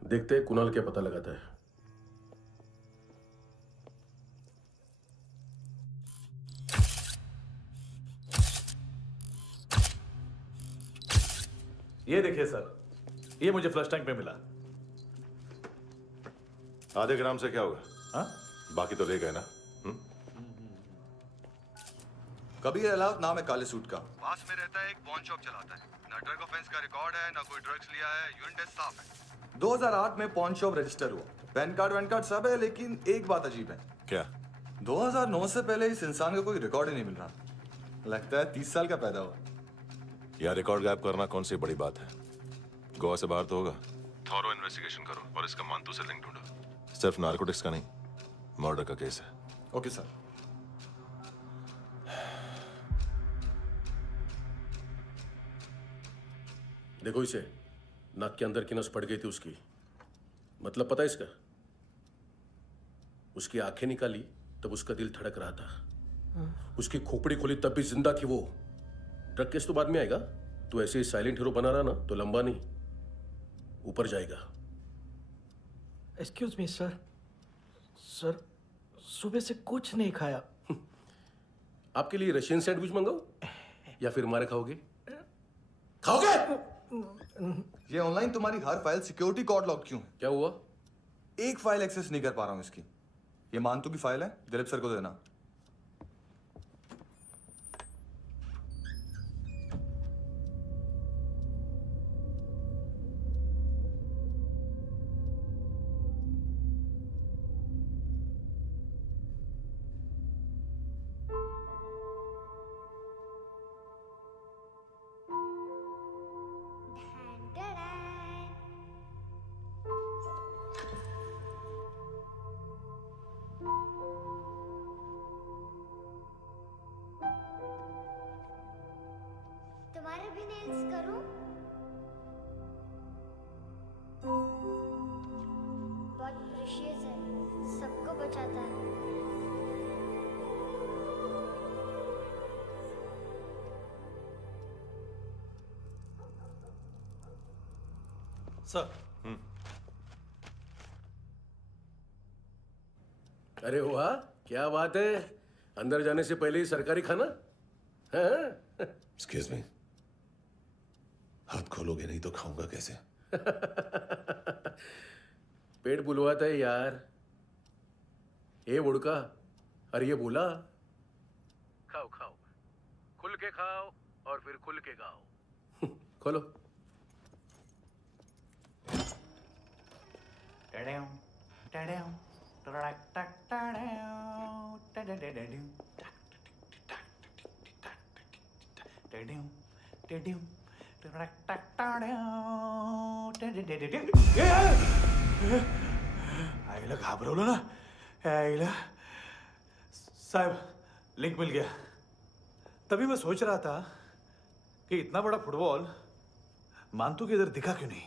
देखते हैं कुणाल क्या पता लगाता है। ये देखिए सर, ये मुझे फ्लश टैंक में मिला। आधे ग्राम से क्या होगा? हाँ? बाकी तो ले गए ना? कबीर अलाउद नाम है काले सूट का। पास में रहता है, एक पॉन शॉप चलाता है। ना ड्रग ऑफेंस का रिकॉर्ड है, ना कोई ड्रग्स लिया है। यूरिन टेस्ट साफ है। 2008 में पॉन शॉप रजिस्टर हुआ। पैन कार्ड वैन कार्ड सब है, लेकिन एक बात अजीब है। क्या? 2009 से पहले इस इंसान का कोई रिकॉर्ड ही नहीं मिल रहा। लगता है 30 साल का पैदा हुआ। यार रिकॉर्ड गायब करना कौन सी बड़ी बात है? गोवा से बाहर तो होगा। थॉरो इन्वेस्टिगेशन करो और इसका मानतू से लिंक ढूंढो। सिर्फ नारकोटिक्स का नहीं, मर्डर का केस है। Okay sir. देखो इसे, नाक के अंदर की नस पड़ गई थी उसकी। मतलब पता है इसका? उसकी आंखें निकाली तब उसका दिल धड़क रहा था। उसकी खोपड़ी खोली तब भी जिंदा थी वो। ड्रग केस तो बाद में आएगा। तो ऐसे ही साइलेंट हीरो बना रहा ना तो लंबा नहीं, ऊपर जाएगा। एक्सक्यूज मी सर, सर सुबह से कुछ नहीं खाया। आपके लिए रशियन सैंडविच मंगाओ या फिर मारे खाओगे? खाओगे? ये ऑनलाइन तुम्हारी हर फाइल सिक्योरिटी कोड लॉक क्यों है? क्या हुआ? एक फाइल एक्सेस नहीं कर पा रहा हूं इसकी। ये मानतू की फाइल है, दिलीप सर को देना। तुम्हारे भी नेल्स करूं? बहुत प्रेशियस है, सबको बचाता है। सर। अरे वाह, क्या बात है। अंदर जाने से पहले ही सरकारी खाना। एक्सक्यूज मी, हाथ खोलोगे नहीं तो खाऊंगा कैसे? पेट बुलवाता है यार। ये बुड़का, अरे ये बोला। खाओ खाओ, खुल के खाओ और फिर खुल के गाओ। खोलो। आईला घाबरवलं ना। आईला साहब, लिंक मिल गया। तभी मैं सोच रहा था कि इतना बड़ा फुटबॉल मानतू के इधर दिखा क्यों नहीं।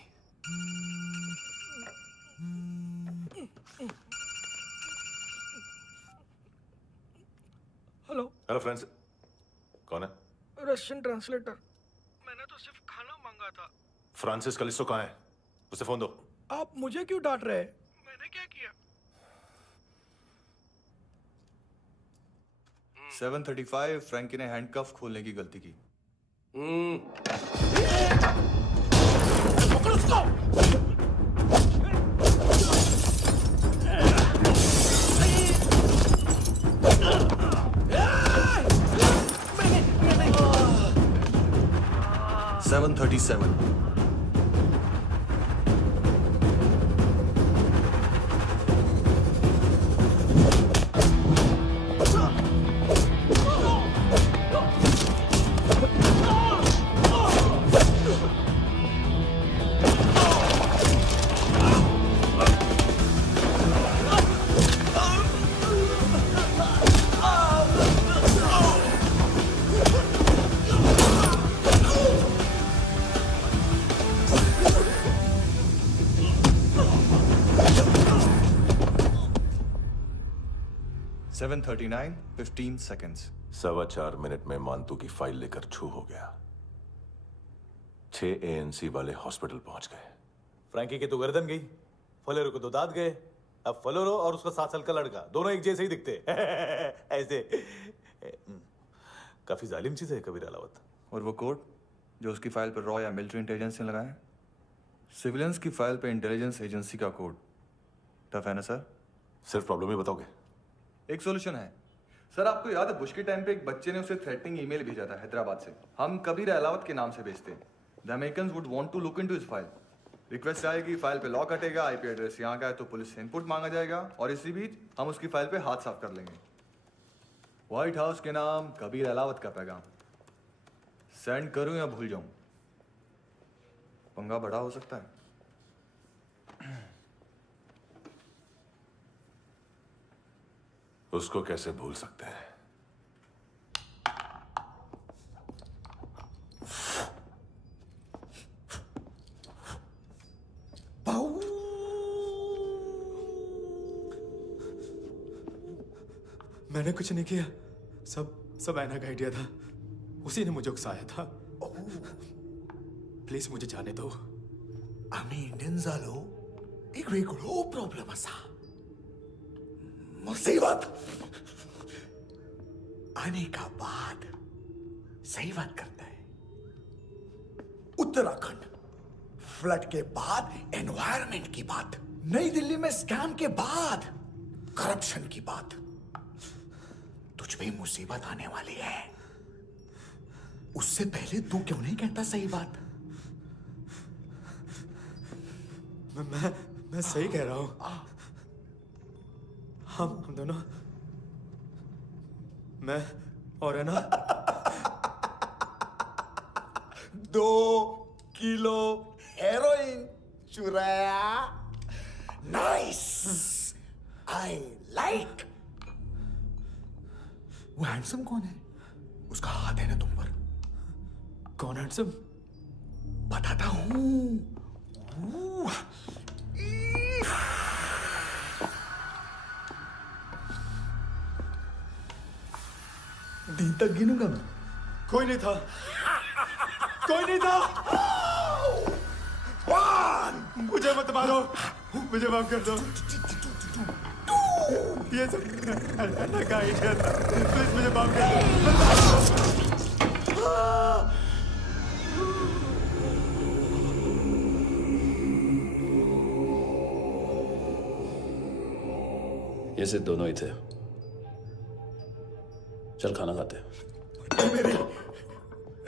हेलो फ्रेंड्स, कौन है? Russian translator. मैंने तो सिर्फ खाना मांगा था। फ्रांसिस कलिस्टो कहाँ है? उसे फोन दो। आप मुझे क्यों डांट रहे हैं? मैंने क्या किया? 735 फ्रैंकी ने हैंडकफ खोलने की गलती की। पकड़ो उसको! 737 Oh! 7:39, 15 seconds. 4.25 मिनट में मानतू की फाइल लेकर छू हो गया। 6 ANC वाले हॉस्पिटल पहुंच गए। फ्रैंकी की तो गर्दन गई, फलेरो को तो दांत गए। अब फलेरो और उसका 7 साल का लड़का दोनों एक जैसे ही दिखते ऐसे। काफी जालिम चीज है कबीर अलावत। और वो कोड जो उसकी फाइल पर रॉ या मिलिट्री इंटेलिजेंस ने लगाया, सिविलियंस की फाइल पे इंटेलिजेंस एजेंसी का कोड। टफ है ना सर? सिर्फ प्रॉब्लम ही बताओगे? एक सॉल्यूशन है सर। आपको याद है बुश के टाइम पे एक बच्चे ने उसे थ्रेटनिंग ईमेल भेजा था हैदराबाद से। हम कबीर अलावत के नाम से भेजते हैं। The Americans would want to look into his file. Request आएगी, फाइल पे लॉक हटेगा, आईपी एड्रेस यहाँ का है तो पुलिस से इनपुट मांगा जाएगा और इसी बीच हम उसकी फाइल पे हाथ साफ कर लेंगे। व्हाइट हाउस के नाम कबीर अलावत का पैगाम। सेंड करूं या भूल जाऊं? पंगा बड़ा हो सकता है। उसको कैसे भूल सकते हैं? मैंने कुछ नहीं किया, सब ऐना का आइडिया था। उसी ने मुझे उकसाया था। प्लीज मुझे जाने दो। आम्ही इंडियन झालो एक वेगळो प्रॉब्लेम असा। मुसीबत आने का बाद सही बात करता है। उत्तराखंड फ्लड के बाद एनवायरनमेंट की बात, नई दिल्ली में स्कैम के बाद करप्शन की बात। तुझ पे मुसीबत आने वाली है, उससे पहले तू क्यों नहीं कहता सही बात? मैं सही कह रहा हूं। हम दोनों, मैं और है ना 2 किलो हेरोइन चुराया। Nice, I like. वो हैंडसम कौन है? उसका हाथ है ना तुम पर? कौन हैंडसम? बताता हूं। दिन तक गिनूंगा मैं। कोई नहीं था, कोई नहीं था। मुझे मत मारो, मुझे माफ कर दो। ये सब का आइडिया था। प्लीज मुझे माफ कर दो। ये सिर्फ दोनों ही थे। चल खाना खाते।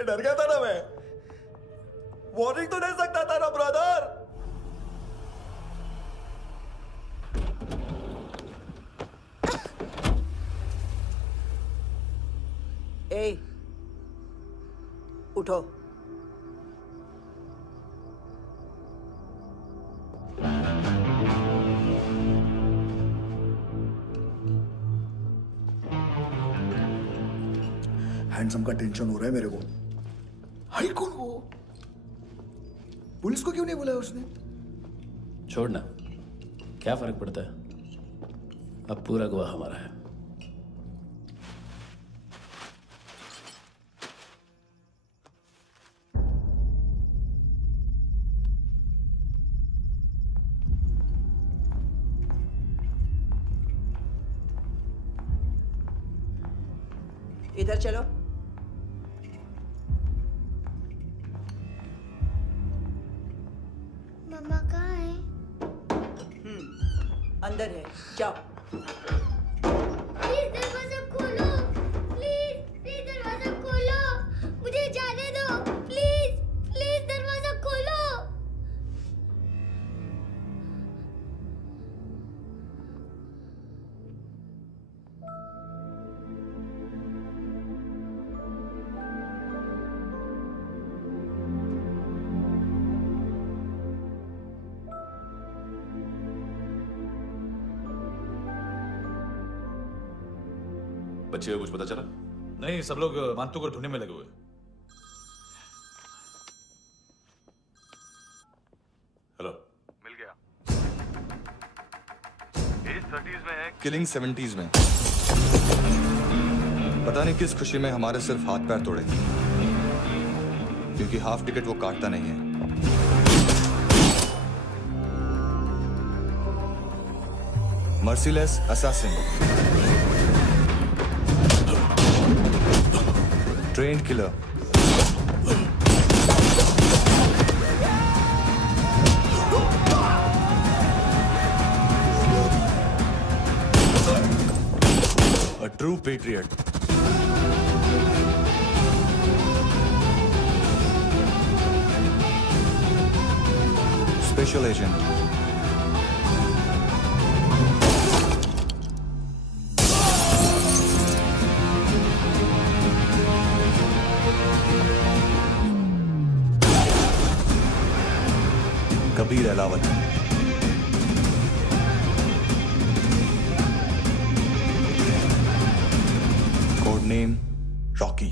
डर गया था ना मैं। वार्निंग तो दे सकता था ना ब्रदर। ए, उठो। हैंडसम का टेंशन हो रहा है मेरे को। हाई कौन वो? पुलिस को क्यों नहीं बुलाया उसने? छोड़ना, क्या फर्क पड़ता है? अब पूरा गवाह हमारा है। इधर चलो। मम्मा कहाँ है? अंदर है, जाओ। प्लीज दरवाजा खोलो, प्लीज प्लीज दरवाजा खोलो, मुझे जाने दो, प्लीज प्लीज दरवाजा खोलो। बच्चे को कुछ पता चला? नहीं, सब लोग मानतू को ढूंढने में लगे हुए। हेलो, मिल गया। एज 30s में है, किलिंग 70s में। पता नहीं किस खुशी में हमारे सिर्फ हाथ पैर तोड़े, क्योंकि हाफ टिकट वो काटता नहीं है। Merciless assassin, trained killer, a true patriot. Special agent. Kabir Alawat. Code name Rocky.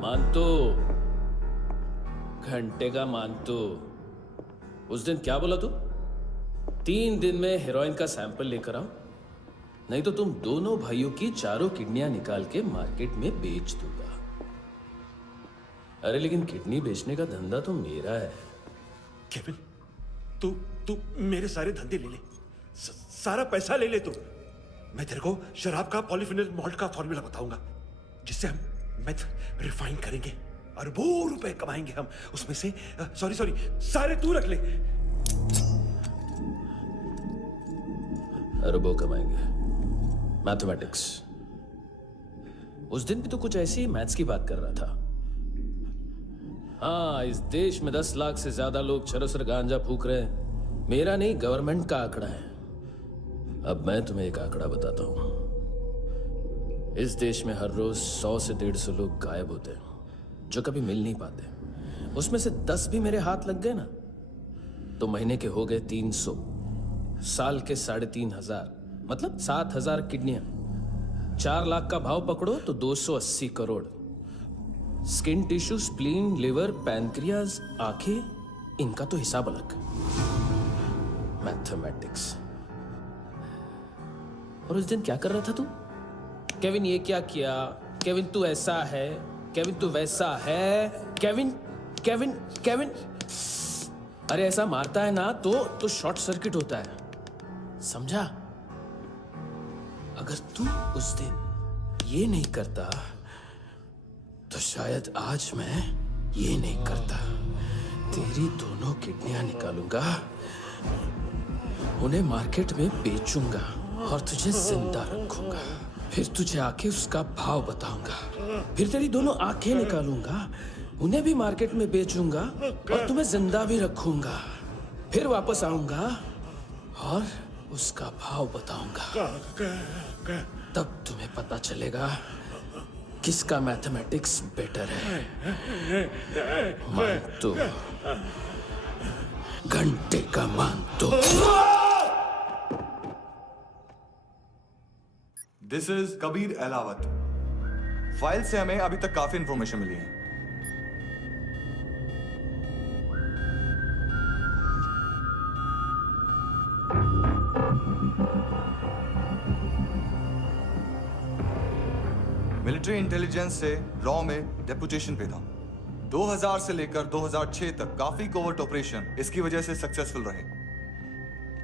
मानतो, घंटे का मानतो, उस दिन क्या बोला तू? 3 दिन में हेरोइन का सैंपल लेकर आओ, नहीं तो तुम दोनों भाइयों की चारों किडनियां निकाल के मार्केट में बेच दूंगा। अरे लेकिन किडनी बेचने का धंधा तो मेरा है। केविन, तू मेरे सारे धंधे ले ले, सारा पैसा ले ले तू। मैं तेरे को शराब का पॉलीफिनल मॉल्ट का फॉर्मूला बताऊंगा, जिससे हम मेथ रिफाइन करेंगे, अरबों रुपए कमाएंगे हम उसमें से। सॉरी सारे तू रख ले। अरबों कमाएंगे, मैथमेटिक्स। उस दिन भी तो कुछ ऐसी मैथ्स की बात कर रहा था। हाँ, इस देश में 10 लाख से ज्यादा लोग चरस और गांजा फूक रहे हैं। मेरा नहीं, गवर्नमेंट का आंकड़ा है। अब मैं तुम्हें एक आंकड़ा बताता हूं। इस देश में हर रोज 100 से 150 लोग गायब होते हैं, जो कभी मिल नहीं पाते। उसमें से 10 भी मेरे हाथ लग गए ना, तो महीने के हो गए 300, साल के 3,500, मतलब 7,000 किडनियां। 4 लाख का भाव पकड़ो तो 280 crore. Skin tissue, spleen, liver, pancreas, आंखें, इनका तो हिसाब अलग। मैथमेटिक्स। और उस दिन क्या कर रहा था तू? केविन ये क्या किया, केविन तू ऐसा है, केविन तू वैसा है, केविन केविन केविन। अरे ऐसा मारता है ना तो शॉर्ट सर्किट होता है, समझा? अगर तू उस दिन ये नहीं करता तो शायद आज मैं ये नहीं करता। तेरी दोनों किडनियां निकालूंगा, उन्हें मार्केट में बेचूंगा और तुझे जिंदा रखूंगा। फिर तुझे आके उसका भाव बताऊंगा। फिर तेरी दोनों आंखें निकालूंगा, उन्हें भी मार्केट में बेचूंगा और तुम्हें जिंदा भी रखूंगा। फिर वापस आऊंगा और उसका भाव बताऊंगा। तब तुम्हें पता चलेगा किसका मैथमेटिक्स बेटर है। मानतो, घंटे का मानतो। This is Kabir Ahlawat. File से हमें अभी तक काफी इंफॉर्मेशन मिली है। मिलिट्री इंटेलिजेंस से लॉ में डेपुटेशन पे था। 2000 से लेकर 2006 तक काफी कोवर्ट ऑपरेशन इसकी वजह से सक्सेसफुल रहे,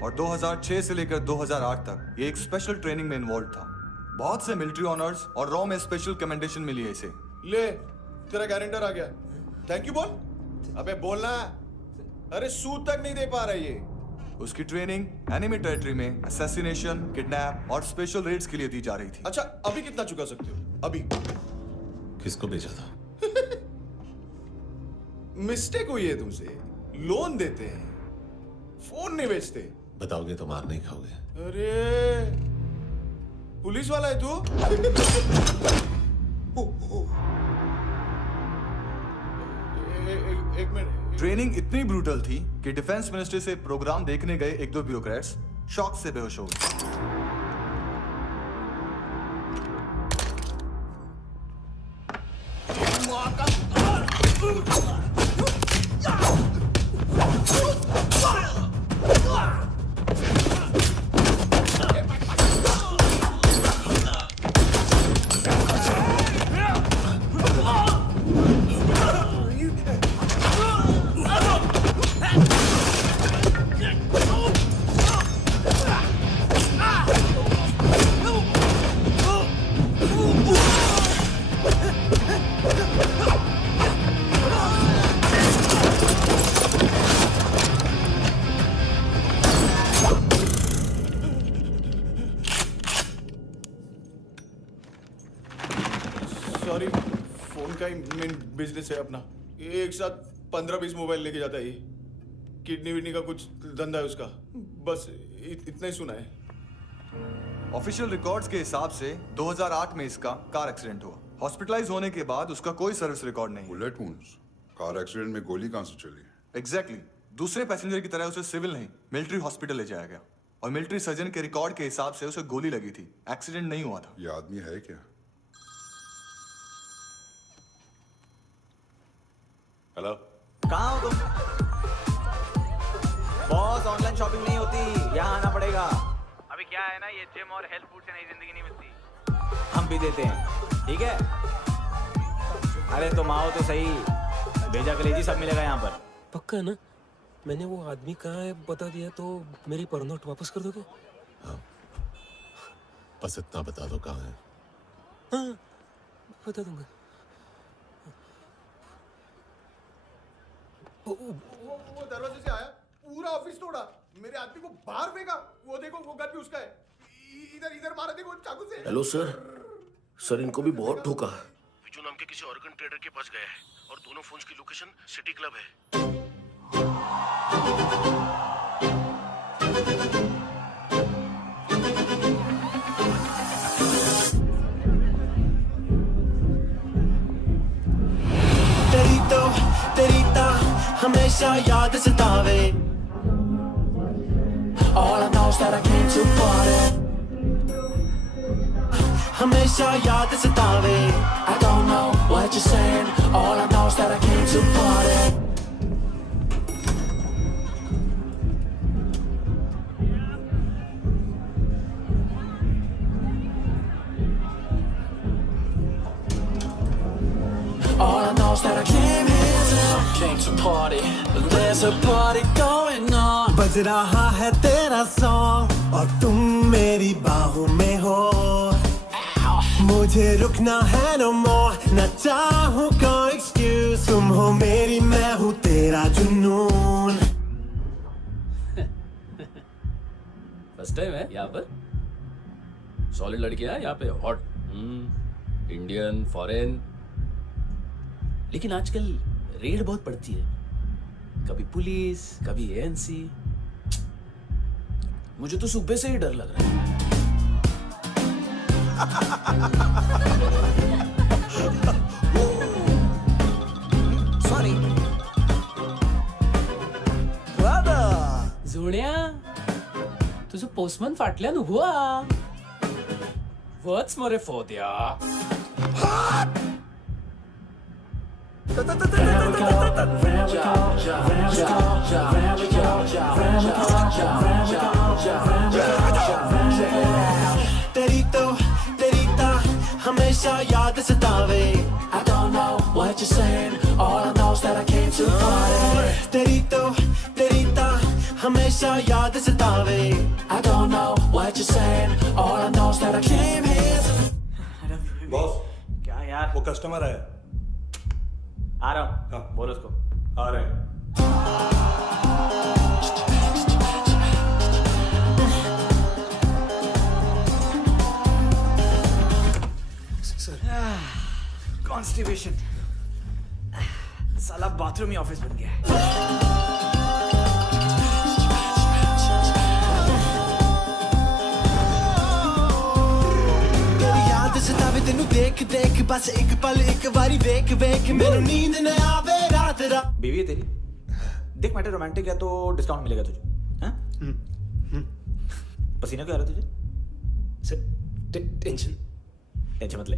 और 2006 से लेकर 2008 तक ये एक स्पेशल ट्रेनिंग में इन्वॉल्व था। बहुत से मिलिट्री ऑनर्स और रॉ में स्पेशल कमेंडेशन मिली है इसे। ले, तेरा गारंटर आ गया। थैंक यू बोल। अबे बोलना। अरे सूद तक नहीं दे पा रहा ये। उसकी ट्रेनिंग एनिमी टेरिटरी में असैसिनेशन, किडनैप और स्पेशल रेड्स के लिए दी जा रही थी। अच्छा, अभी कितना चुका सकते हो? अभी किसको भेजा था? मिस्टेक हुई है तुमसे। लोन देते हैं, फोन नहीं बेचते। बताओगे तो मार नहीं खाओगे। अरे पुलिस वाला है तू? एक मिनट। ट्रेनिंग इतनी ब्रूटल थी कि डिफेंस मिनिस्ट्री से प्रोग्राम देखने गए एक दो ब्यूरोक्रेट्स शॉक से बेहोश हो गए। सॉरी, फोन का ही मेन बिजनेस है अपना। एक साथ 15-20 मोबाइल लेके जाता है ये। किडनी विडनी का कुछ धंधा है उसका। बस इतना ही सुना है। ऑफिशियल रिकॉर्ड्स के हिसाब से 2008 में इसका कार एक्सीडेंट हुआ। हॉस्पिटलाइज होने के बाद उसका कोई सर्विस रिकॉर्ड नहीं। Bullet wounds. कार एक्सीडेंट में गोली कहां से चली? एग्जैक्टली। दूसरे पैसेंजर की तरह उसे सिविल नहीं, मिलिट्री हॉस्पिटल ले जाया गया और मिलिट्री सर्जन के रिकॉर्ड के हिसाब से उसे गोली लगी थी। एक्सीडेंट नहीं हुआ था। ये आदमी है क्या? हेलो, कहाँ हो तुम? बॉस, ऑनलाइन शॉपिंग नहीं होती, यहाँ आना पड़ेगा। अभी क्या है ना, ये जिम और हेल्थ फूड से नई जिंदगी नहीं मिलती। हम भी देते हैं, ठीक है? अरे तुम आओ तो सही, भेजा कलेजी सब मिलेगा यहाँ पर। पक्का ना? मैंने वो आदमी कहाँ है बता दिया तो मेरी पर नोट वापस कर दोगे? हाँ, बस इतना बता दो कहाँ है। हाँ, बता दूंगा। वो दरवाजे से आया, पूरा ऑफिस तोड़ा, मेरे आदमी को बाहर फेंका। वो देखो, वो गन भी उसका है। इधर मारा, देखो चाकू से। हेलो सर, इनको भी बहुत ठोका। विजू नाम के किसी ऑर्गन ट्रेडर के पास गया है और दोनों फोन्स की लोकेशन सिटी क्लब है। तेरी हमेशा याद सतावे। All I know is that I came to party. हमेशा याद सतावे। I don't know what you're saying. All I know is that I came to party. All I know is that I came to party. There's a party going on. बज रहा है तेरा song और तुम मेरी बाहों में हो। मुझे रुकना है no more, न चाहूँ कोई excuse। तुम हो मेरी, मैं हूँ तेरा जुनून। फर्स्ट टाइम है यहाँ पर? सॉलिड लड़कियां यहाँ पे, हॉट इंडियन, फॉरेन। लेकिन आजकल रेड बहुत पड़ती है, कभी पुलिस, कभी एएनसी। मुझे तो सुबह से ही डर लग रहा है। Sorry. जुण्या, तुझं पोस्टमन फाटल्यान उभो हा. वच मरे फोद्या. तेरी तो हमेशा याद सतावे. I don't know what you're saying. All I know is that I came to party. तेरी तो हमेशा याद सतावे. I don't know what you're saying. All I know is that I came here to... boss, क्या यार? वो customer आया. आ रहा हूँ. हाँ. बोलो उसको. आ रहे हैं. कॉन्स्टिपेशन, साला बाथरूम ही ऑफिस बन गया है। सतावे तेनू देख देख बस एक पल एक बारी वेख वेख मैनू नींद न आवे रात रात। बीवी है तेरी, देख मैटर रोमांटिक है तो डिस्काउंट मिलेगा तुझे। हाँ? पसीना क्यों आ रहा है तुझे? सर टेंशन मत ले,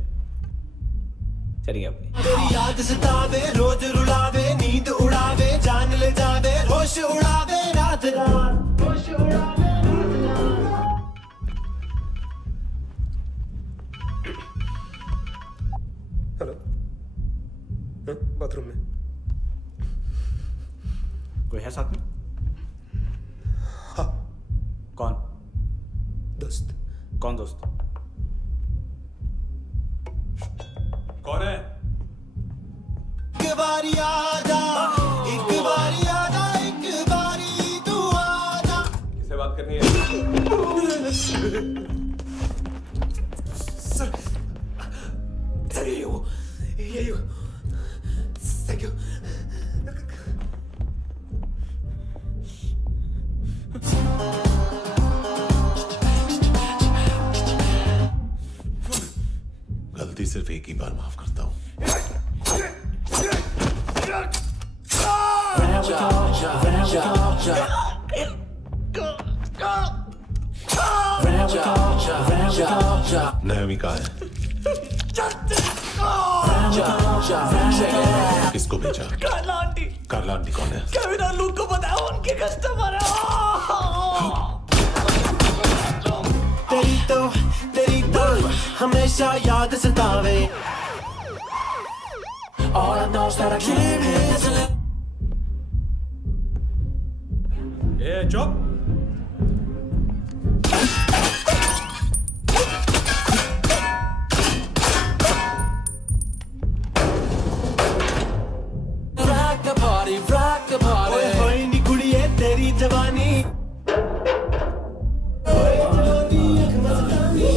चलेंगे अपनी। तेरी याद सतावे रोज रुलावे नींद उड़ावे जान ले जावे होश उड़ावे रात रात होश उड़ावे। हेलो, बाथरूम में कोई है साथ में? हाँ। कौन? दोस्त। कौन दोस्त? कौन है? एक बारी आजा, एक बारी आजा, एक बारी तू आजा। किससे बात करनी है? सर यही हो, थैंक यू। गलती सिर्फ एक ही बार माफ करता हूँ। नायोमी कहाँ है? किसको भेजा? कार्ला आंटी। कार्ला आंटी कौन है? केविन और लूक को बताओ, उनके कस्टमर है। तेरी तो हमेशा याद सतावे। All I know is that I came here to live. ए चुप। rock the party. ओए होए नी कुड़िए तेरी जवानी। ओए जवानी एक मस्तानी।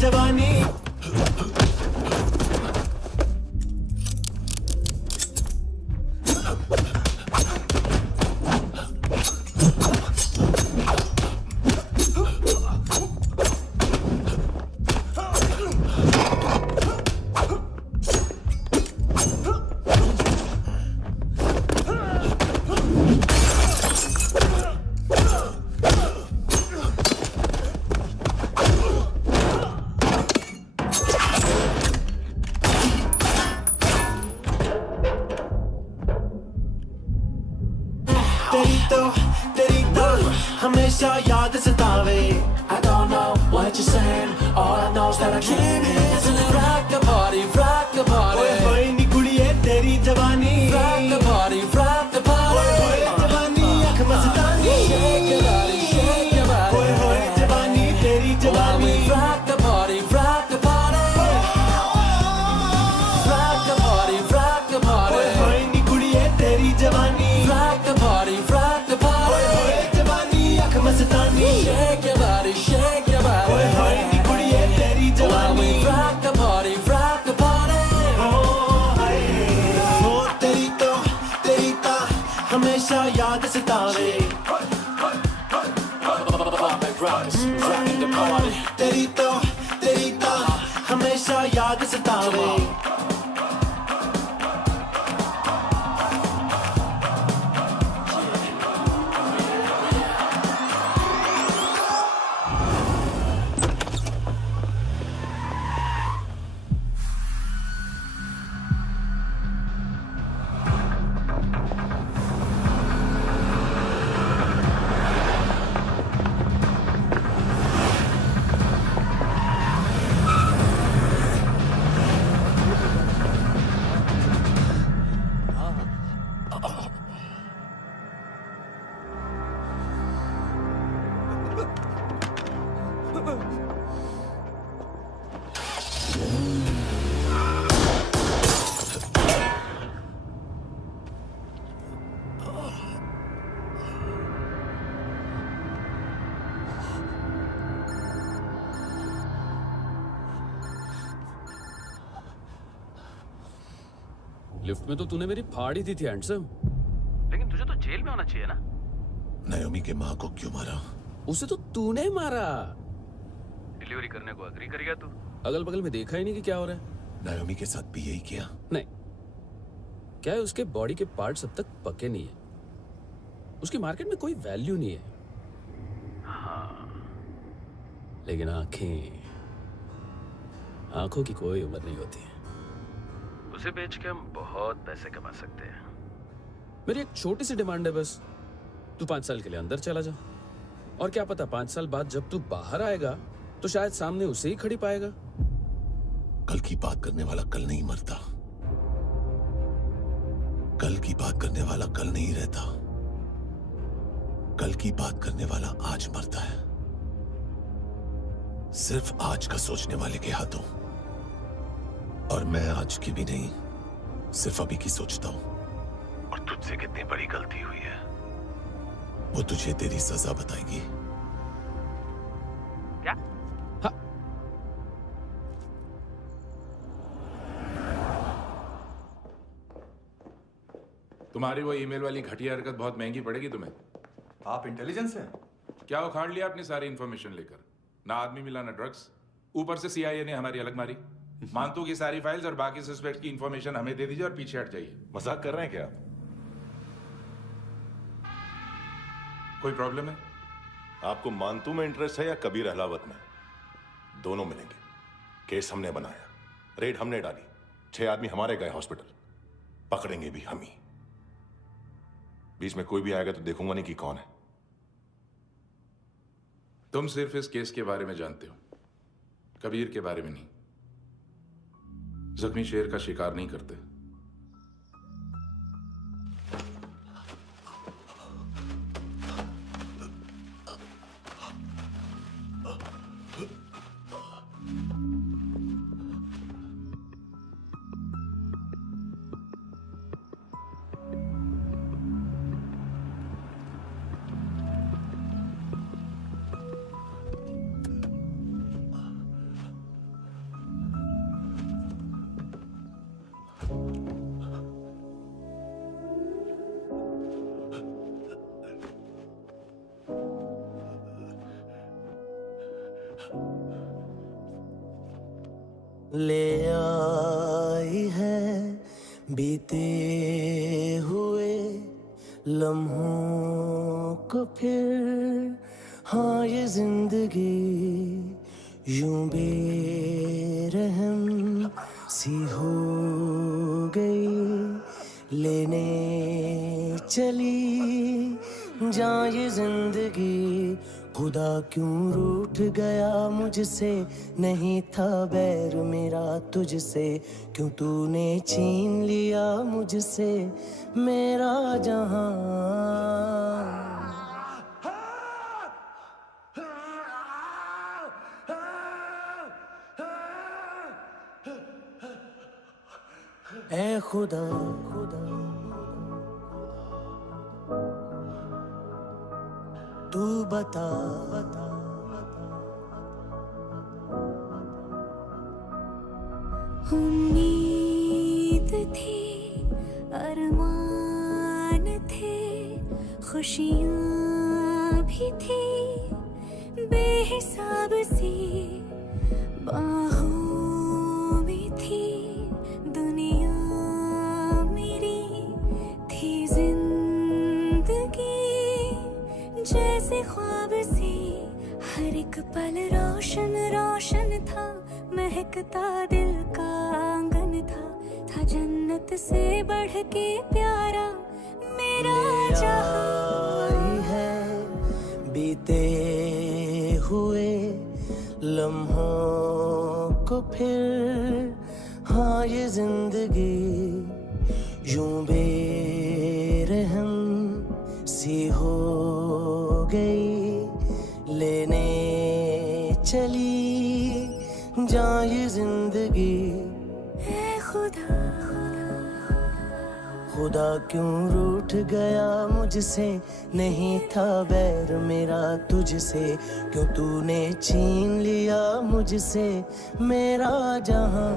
जवानी तेरी तो हमेशा याद सतावे। I don't know what you're saying, all I know is that I came here to rock the party, rock the party. ओए होए नी कुड़िए तेरी जवानी, rock the party, rock the party. ओए होए जवानी अख मस्तानी, shake your body, shake your body. ओए होए जवानी तेरी जवानी, rock the party, rock the party. Rock the party, rock the party. ओए होए नी कुड़िए तेरी जवानी, rock the party, rock the party. Mastani shake your body, shake your body. ओए होए नी कुड़िए तेरी जवानी, rock the party, rock the party. ओ तेरी तो हमेशा याद सतावे। तेरी तो हमेशा याद सतावे। लिफ्ट में तो तूने मेरी फाड़ ही दी थी हैंडसम। लेकिन तुझे तो जेल में होना चाहिए ना। नायोमी के माँ को क्यों मारा? उसे तो तूने मारा। डिलीवरी करने को अग्री कर गया तू। अगल बगल में देखा ही नहीं कि क्या हो रहा है। नायोमी के साथ भी यही किया? नहीं, क्या है उसके बॉडी के पार्ट्स अब तक पके नहीं है, उसकी मार्केट में कोई वैल्यू नहीं है। हाँ, लेकिन आंखों की कोई उम्र नहीं होती है। उसे बेच के हम बहुत पैसे कमा सकते हैं। मेरी एक छोटी सी डिमांड है बस, तू 5 साल के लिए अंदर चला जा, और क्या पता 5 साल बाद जब तू बाहर आएगा तो शायद सामने उसे ही खड़ी पाएगा। कल की बात करने वाला कल नहीं मरता, कल की बात करने वाला कल नहीं रहता, कल की बात करने वाला आज मरता है। सिर्फ आज का सोचने वाले के हाथों। और मैं आज की भी नहीं, सिर्फ अभी की सोचता हूं। और तुझसे कितनी बड़ी गलती हुई है वो तुझे तेरी सजा बताएगी। क्या? हाँ। तुम्हारी वो ईमेल वाली घटिया हरकत बहुत महंगी पड़ेगी तुम्हें। आप इंटेलिजेंस हैं? क्या उखाड़ लिया अपनी सारी इंफॉर्मेशन लेकर? ना आदमी मिला ना ड्रग्स, ऊपर से CIA ने हमारी अलग मारी। मानतू की सारी फाइल्स और बाकी सस्पेक्ट की इंफॉर्मेशन हमें दे दीजिए और पीछे हट जाइए। मजाक कर रहे हैं क्या आप? कोई प्रॉब्लम है? आपको मानतू में इंटरेस्ट है या कबीर अहलावत में? दोनों मिलेंगे। केस हमने बनाया, रेड हमने डाली, 6 आदमी हमारे गए हॉस्पिटल, पकड़ेंगे भी हम ही। बीच में कोई भी आएगा तो देखूंगा नहीं कि कौन है। तुम सिर्फ इस केस के बारे में जानते हो, कबीर के बारे में नहीं। जख्मी शेर का शिकार नहीं करते। ले आई है बीते हुए लम्हों को फिर, हाँ ये जिंदगी यूं बेरहम सी हो गई, लेने चली जा ये जिंदगी। खुदा क्यों रूठ गया मुझसे, नहीं था बैर मेरा तुझसे, क्यों तूने छीन लिया मुझसे मेरा जहां। ऐ खुदा खुदा तू बता बता उम्मीद थी, अरमान थे, खुशियाँ भी थी बेहिसाब सी, बाहों में थी दुनिया मेरी, थी जिंदगी जैसे ख्वाब सी, हर एक पल रोशन रोशन था, महकता दिल का आंगन था जन्नत से बढ़ के प्यारा मेरा जहां। है बीते हुए लम्हों को फिर, हाँ ये जिंदगी यूं बेरहम सी हो गई, लेने चली जा ये जिंदगी। ऐ खुदा खुदा क्यों रूठ गया मुझसे, नहीं था बैर मेरा तुझसे, क्यों तूने छीन लिया मुझसे मेरा जहां।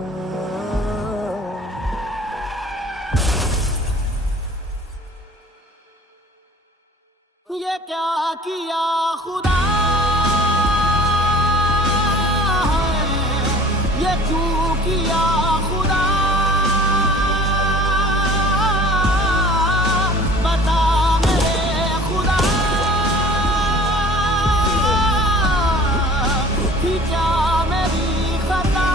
किया खुदा ये क्यों किया खुदा बता मेरे खुदा थी क्या मेरी खता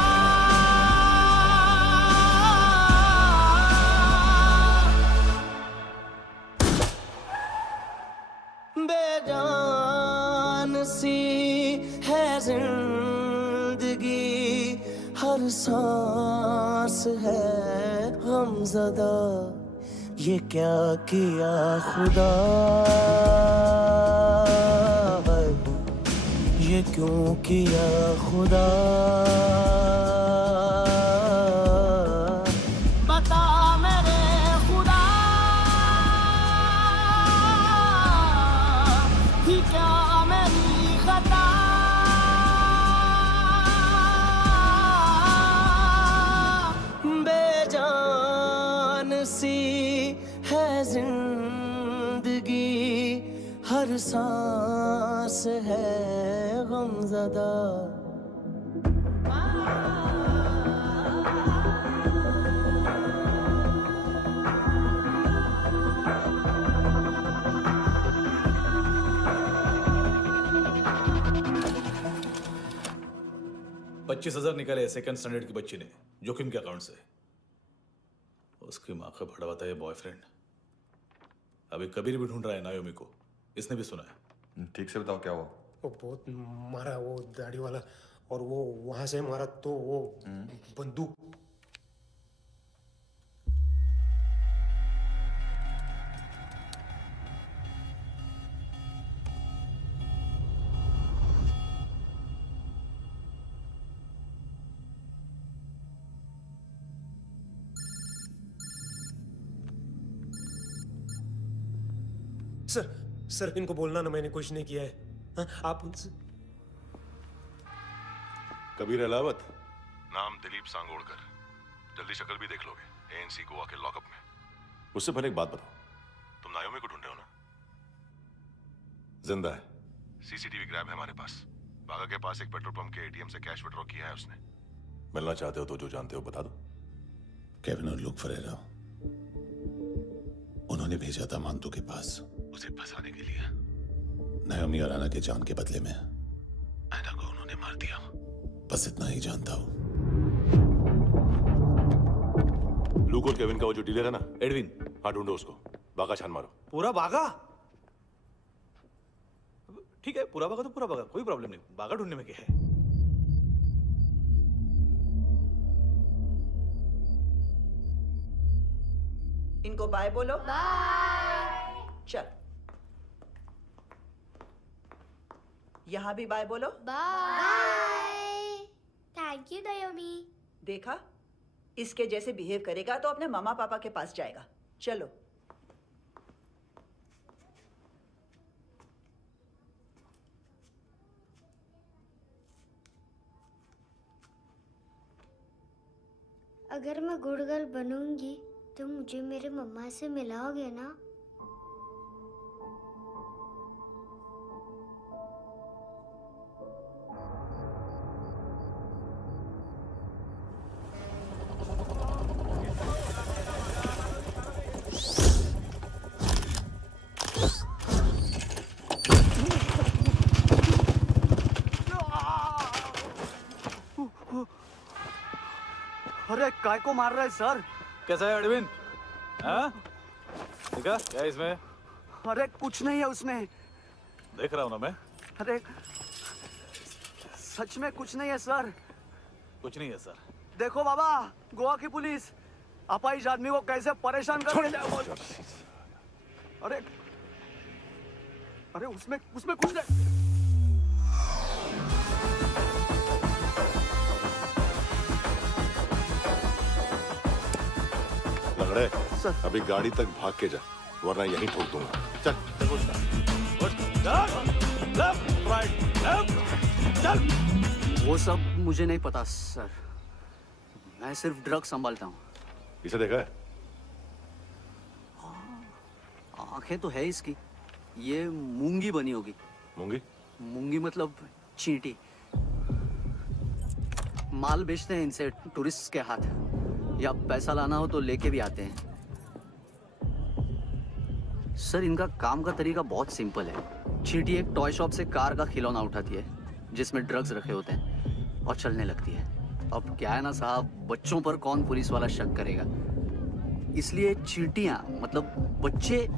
बेजान सी है जिंदगी हर सांस है गमज़दा ये क्या किया खुदा ये क्यों किया खुदा बता मेरे खुदा थी क्या मेरी खता बेजान सी है जिंदगी हर सांस है गमज़दा $25,000 निकाले सेकंड स्टैंडर्ड की बच्ची ने जोखिम के अकाउंट से। उसकी माँ का भड़ा हुआ था ये बॉयफ्रेंड। अभी कबीर भी ढूंढ रहा है नायोमी को। इसने भी सुना है। ठीक से बताओ क्या हुआ। वो बहुत मारा वो दाढ़ी वाला, और वो वहां से मारा तो वो बंदूक। सर इनको बोलना ना मैंने कुछ नहीं किया है। हाँ, आप उनसे कबीर अलावत, नाम दिलीप सांगोड़कर। जल्दी शक्ल भी देख लोगे एएनसी गोवा के लॉकअप में। उससे पहले एक बात बताओ, तुम नायोमी को ढूंढ रहे हो ना? जिंदा है। सीसीटीवी ग्रैब है हमारे पास। बागा के पास एक पेट्रोल पंप के एटीएम से कैश विड्रॉ किया है उसने। मिलना चाहते हो तो जो जानते हो बता दो। केविन और लुक फरेरा, उन्होंने भेजा था मांतू के पास उसे फंसाने के लिए। नायोमी अराना के जान के बदले में ऐना को उन्होंने मार दिया। बस इतना ही जानता हूं। लूक और केविन का वो जो डीलर है ना, एडविन, हाँ ढूंढो उसको। बागा छान मारो। पूरा बागा? ठीक है, पूरा बागा तो पूरा बागा, कोई प्रॉब्लम नहीं। बागा ढूंढने में क्या है? इनको बाय बोलो। बाय। चल, यहां भी बाय बोलो। बाय। Thank you नायोमी। देखा, इसके जैसे बिहेव करेगा तो अपने मामा पापा के पास जाएगा। चलो। अगर मैं गुड गर्ल बनूंगी तो मुझे मेरे मम्मा से मिलाओगे ना? अरे काय को मार रहा है सर? कैसा है एडविन? हाँ? देखा क्या है इसमें? अरे कुछ नहीं है उसमें। देख रहा हूं ना मैं। अरे सच में कुछ नहीं है सर। कुछ नहीं है सर। देखो बाबा, गोवा की पुलिस अपाइज आदमी को कैसे परेशान कर रही है। अरे अरे उसमें कुछ नहीं। लंगड़े, अभी गाड़ी तक भाग के जा, वरना यहीं ठोक दूंगा। चल। वो सब मुझे नहीं पता सर, मैं सिर्फ ड्रग संभालता हूँ। इसे देखा है? आंखें तो है इसकी, ये मूंगी बनी होगी। मूंगी? मूंगी मतलब चींटी। माल बेचते हैं इनसे टूरिस्ट के हाथ, या पैसा लाना हो तो लेके भी आते हैं। सर इनका काम का तरीका बहुत सिंपल है। चींटी एक टॉय शॉप से कार का खिलौना उठाती है जिसमें ड्रग्स रखे होते हैं और चलने लगती है। अब क्या है ना साहब, बच्चों पर कौन पुलिस वाला शक करेगा, इसलिए चींटियां मतलब बच्चे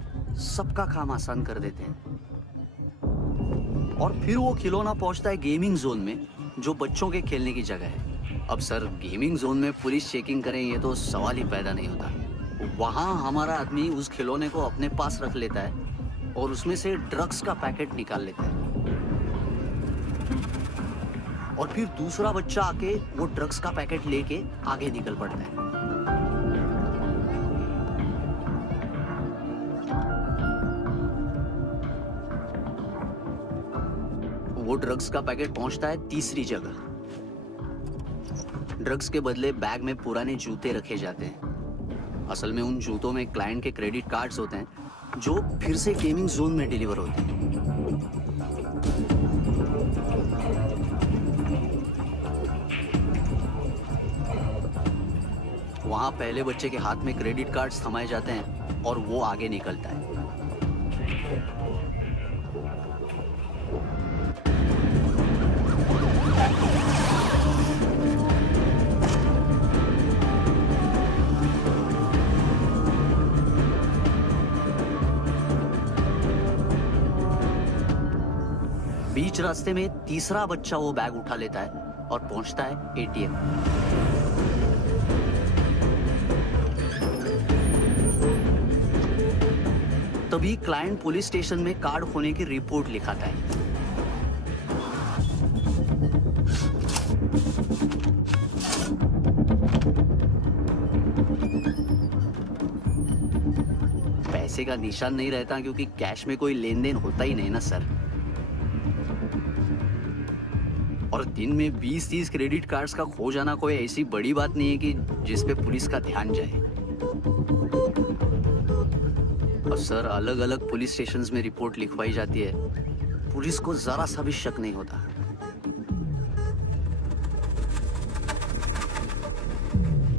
सबका काम आसान कर देते हैं। और फिर वो खिलौना पहुंचता है गेमिंग जोन में, जो बच्चों के खेलने की जगह है। अब सर गेमिंग जोन में पुलिस चेकिंग करें ये तो सवाल ही पैदा नहीं होता। वहां हमारा आदमी उस खिलौने को अपने पास रख लेता है और उसमें से ड्रग्स का पैकेट निकाल लेता है, और फिर दूसरा बच्चा आके वो ड्रग्स का पैकेट लेके आगे निकल पड़ता है। वो ड्रग्स का पैकेट पहुंचता है तीसरी जगह। ड्रग्स के बदले बैग में पुराने जूते रखे जाते हैं। असल में उन जूतों में क्लाइंट के क्रेडिट कार्ड्स होते हैं जो फिर से गेमिंग जोन में डिलीवर होते हैं। वहां पहले बच्चे के हाथ में क्रेडिट कार्ड्स थमाए जाते हैं और वो आगे निकलता है। बीच रास्ते में तीसरा बच्चा वो बैग उठा लेता है और पहुंचता है एटीएम। तभी क्लाइंट पुलिस स्टेशन में कार्ड खोने की रिपोर्ट लिखाता है। पैसे का निशान नहीं रहता क्योंकि कैश में कोई लेन देन होता ही नहीं ना सर। और दिन में 20-30 क्रेडिट कार्ड्स का खो जाना कोई ऐसी बड़ी बात नहीं है कि जिस पे पुलिस का ध्यान जाए। और सर अलग अलग पुलिस स्टेशंस में रिपोर्ट लिखवाई जाती है, पुलिस को जरा सा भी शक नहीं होता।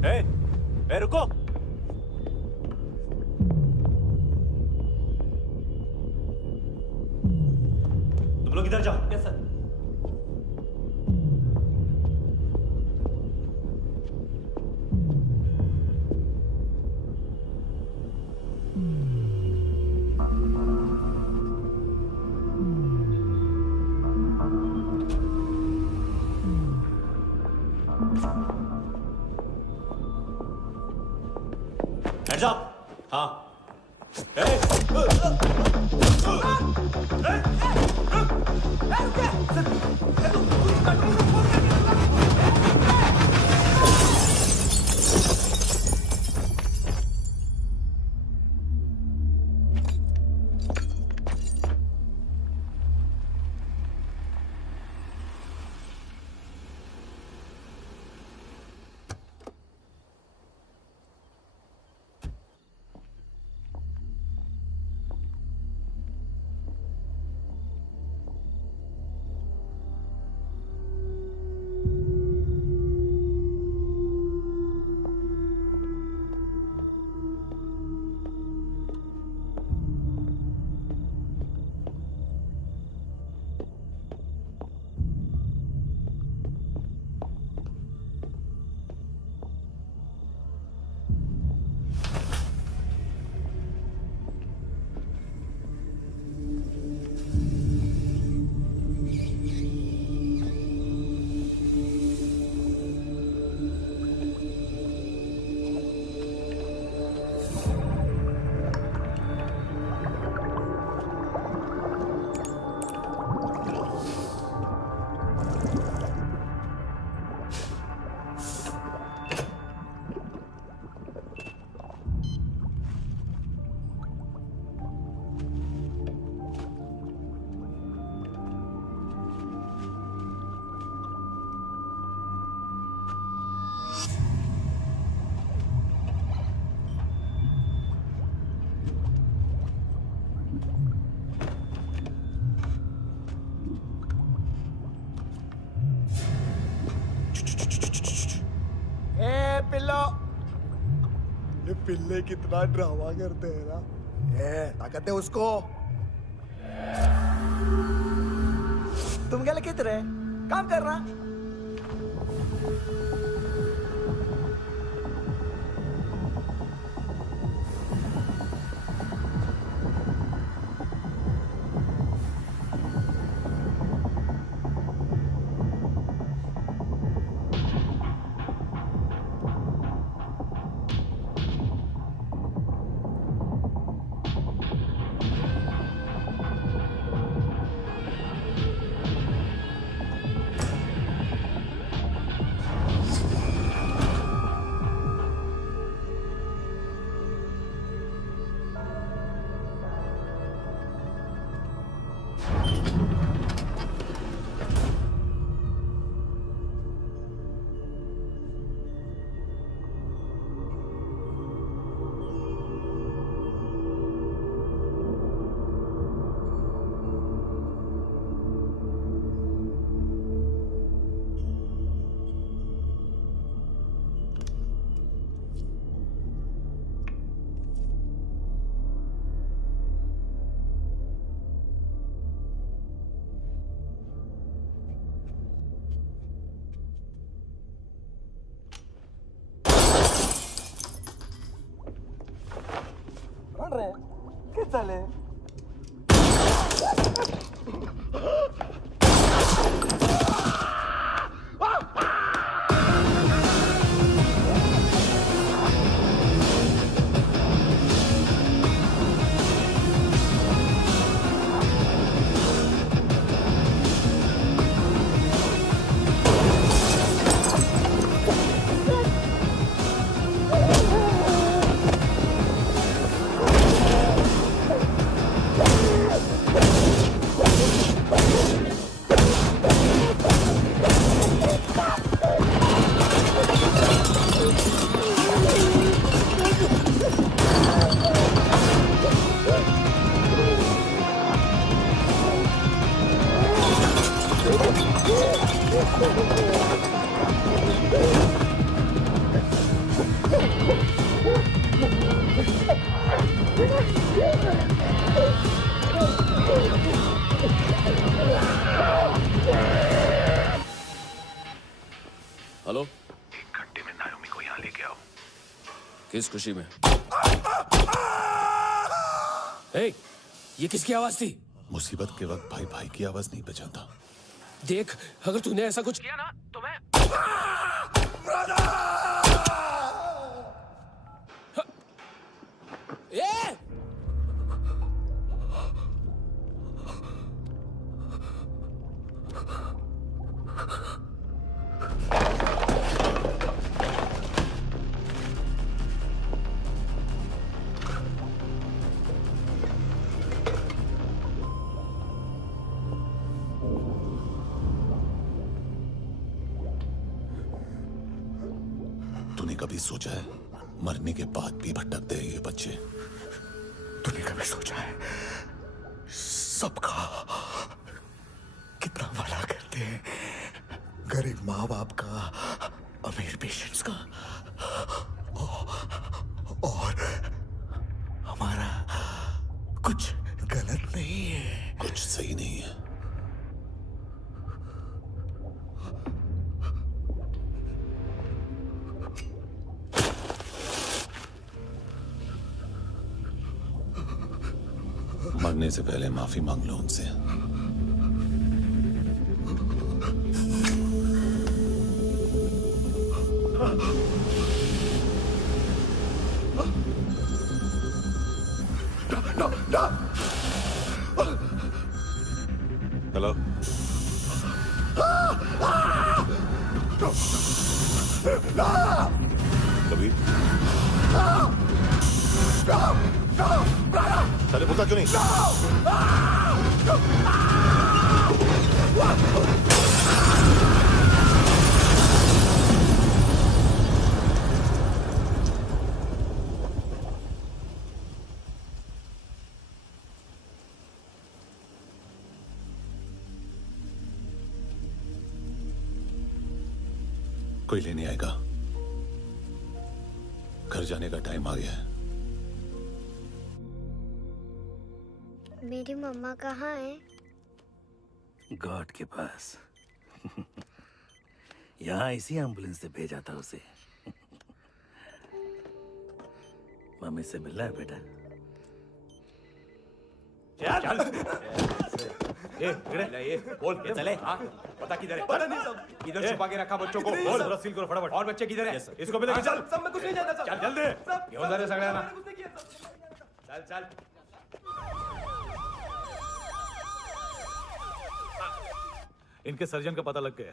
ए, रुको। तुम लोग इधर जाओ। Yes sir. Hands up! हाँ। पिल्लो। ये पिल्ले कितना ड्रामा करते हैं ना। ये ताकत है उसको। तुम क्या लिखित रहे? काम कर रहा। ¿Qué tal? हेलो, 1 घंटे में नायोमी को यहाँ लेके आओ। किस खुशी में? ए, ये किसकी आवाज थी? मुसीबत के वक्त भाई भाई की आवाज नहीं पहचानता। देख, अगर तूने ऐसा कुछ किया ना तो मैं ए! तूने कभी सोचा है मरने के बाद भी भटकते हैं ये बच्चे? तूने कभी सोचा है सबका कितना भला करते हैं? गरीब माँ बाप का, अमीर पेशेंट्स का, और हमारा कुछ गलत नहीं है। कुछ सही नहीं है। मरने से पहले माफी मांग लो उनसे। हेलो, कबीर, चले बोलता क्यों नहीं? कोई लेने आएगा? घर जाने का टाइम आ गया है। मेरी मम्मा कहाँ है? गॉड के पास। यहाँ इसी एम्बुलेंस से भेजा था उसे। मम्मी से मिलना है बेटा। चल ये बोल ये चले। हाँ पता किधर है? पता नहीं सब इधर छुपा के रखा बच्चों को। बोल जरा सील करो फटाफट। और बच्चे किधर है? इसको भी लेके चल। सब मैं कुछ नहीं जानता। चल जल्दी घेऊन जा रे सगळ्यांना। चल चल। इनके सर्जन का पता लग गया।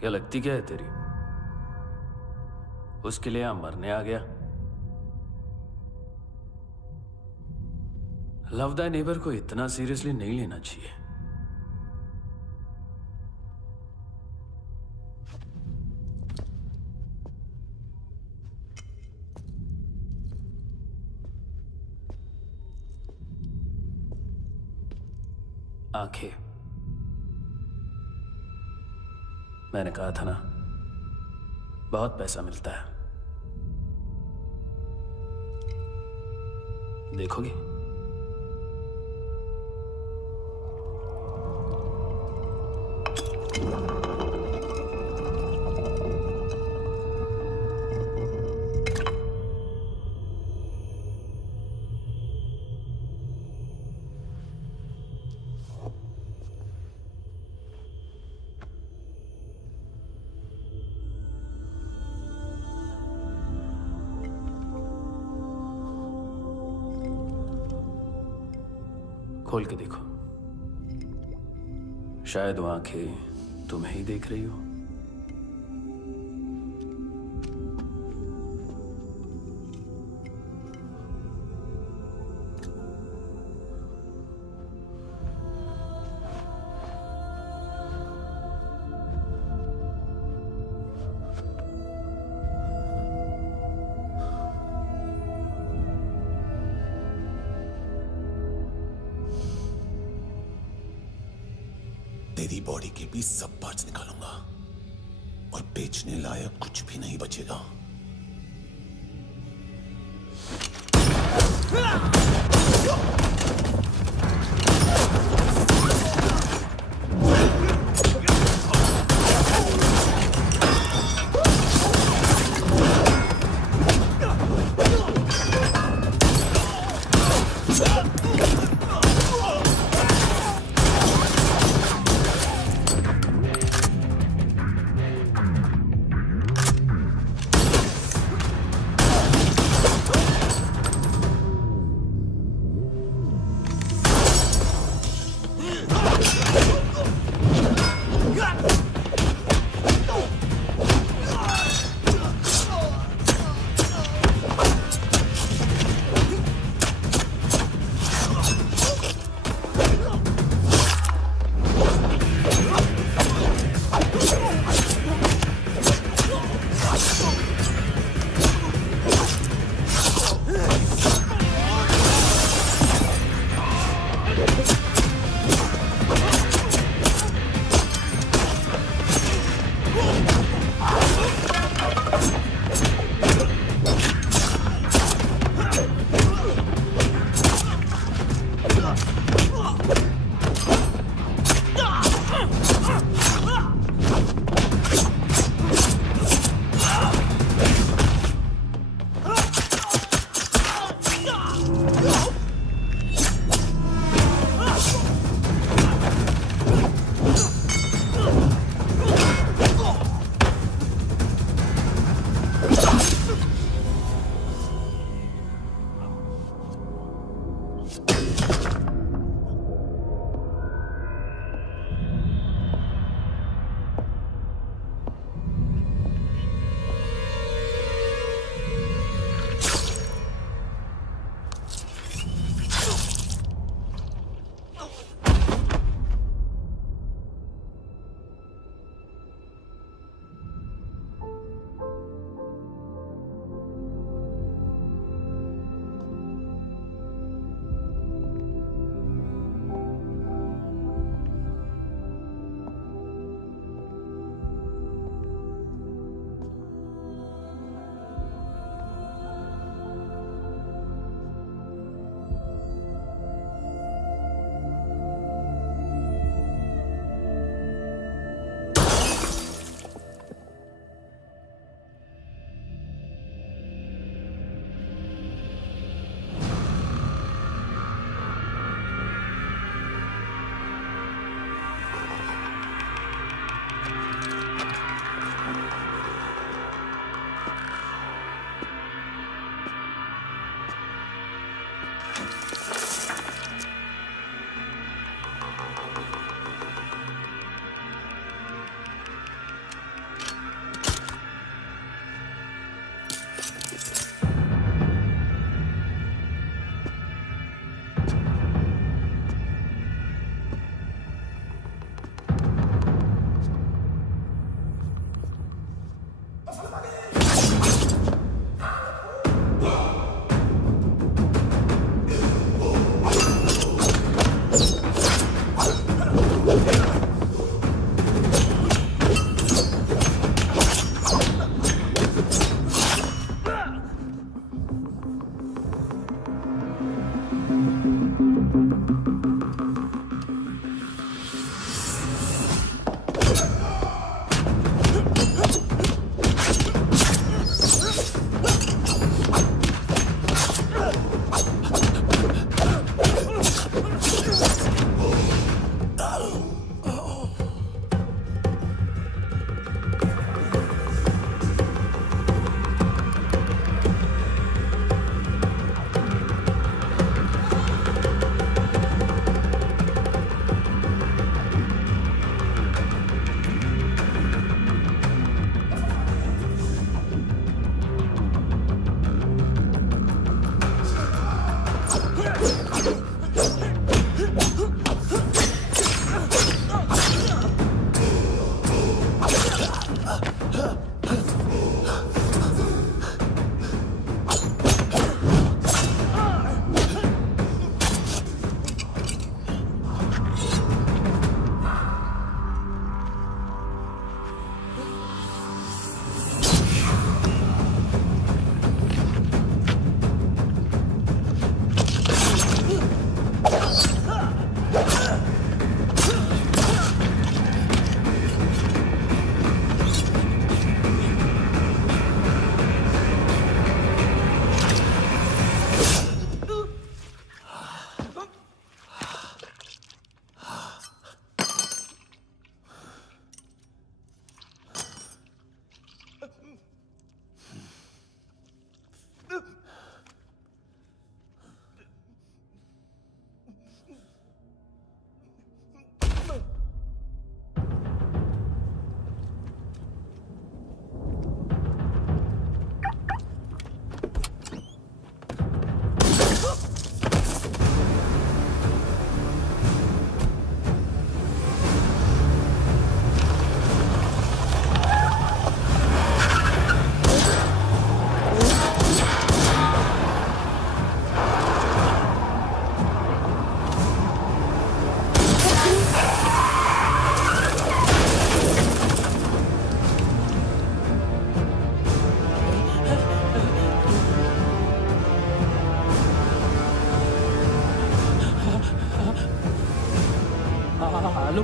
क्या लगती क्या है तेरी? उसके लिए यहां मरने आ गया? लव द नेबर को इतना सीरियसली नहीं लेना चाहिए। आंखें, मैंने कहा था ना, बहुत पैसा मिलता है। देखोगी? खोल के देखो, शायद वो आंखें तुम्हें ही देख रही हो। तेरी बॉडी के भी सब पार्ट्स निकालूंगा और बेचने लायक कुछ भी नहीं बचेगा।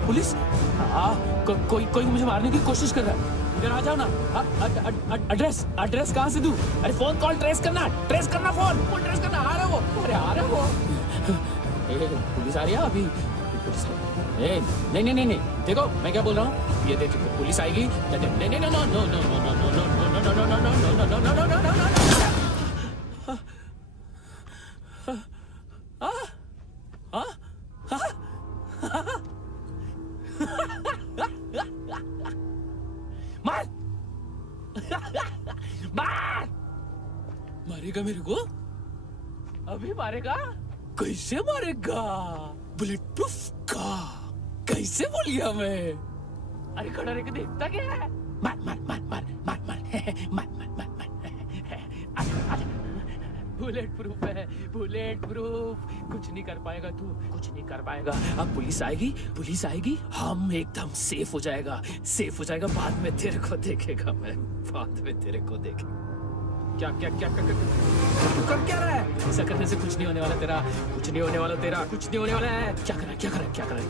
पुलिस कोई कोई मुझे मारने की कोशिश कर रहा है। इधर आ जाओ ना। एड्रेस कहाँ से दूं? अरे फोन कॉल ट्रेस करना फोन ट्रेस करना। आ रहा वो, अरे आ रहा वो। पुलिस आ रही है अभी। नहीं देखो मैं क्या बोल रहा हूँ, ये देखो पुलिस आएगी। मारेगा मेरे को? अभी मारेगा? कैसे मारेगा? बुलेट प्रूफ का कैसे बोल गया मैं? अरे खड़ा रह के देखता क्या है? मार बुलेट प्रूफ है, बुलेट प्रूफ। कुछ नहीं कर पाएगा तू, कुछ नहीं कर पाएगा। अब पुलिस आएगी, हम एकदम सेफ हो जाएगा। बाद में तेरे को देखेगा मैं, बाद में तेरे को देखेगा। क्या कर क्या रहा है? ऐसा करने से कुछ नहीं होने वाला तेरा, कुछ नहीं होने वाला है। क्या कर रहा है?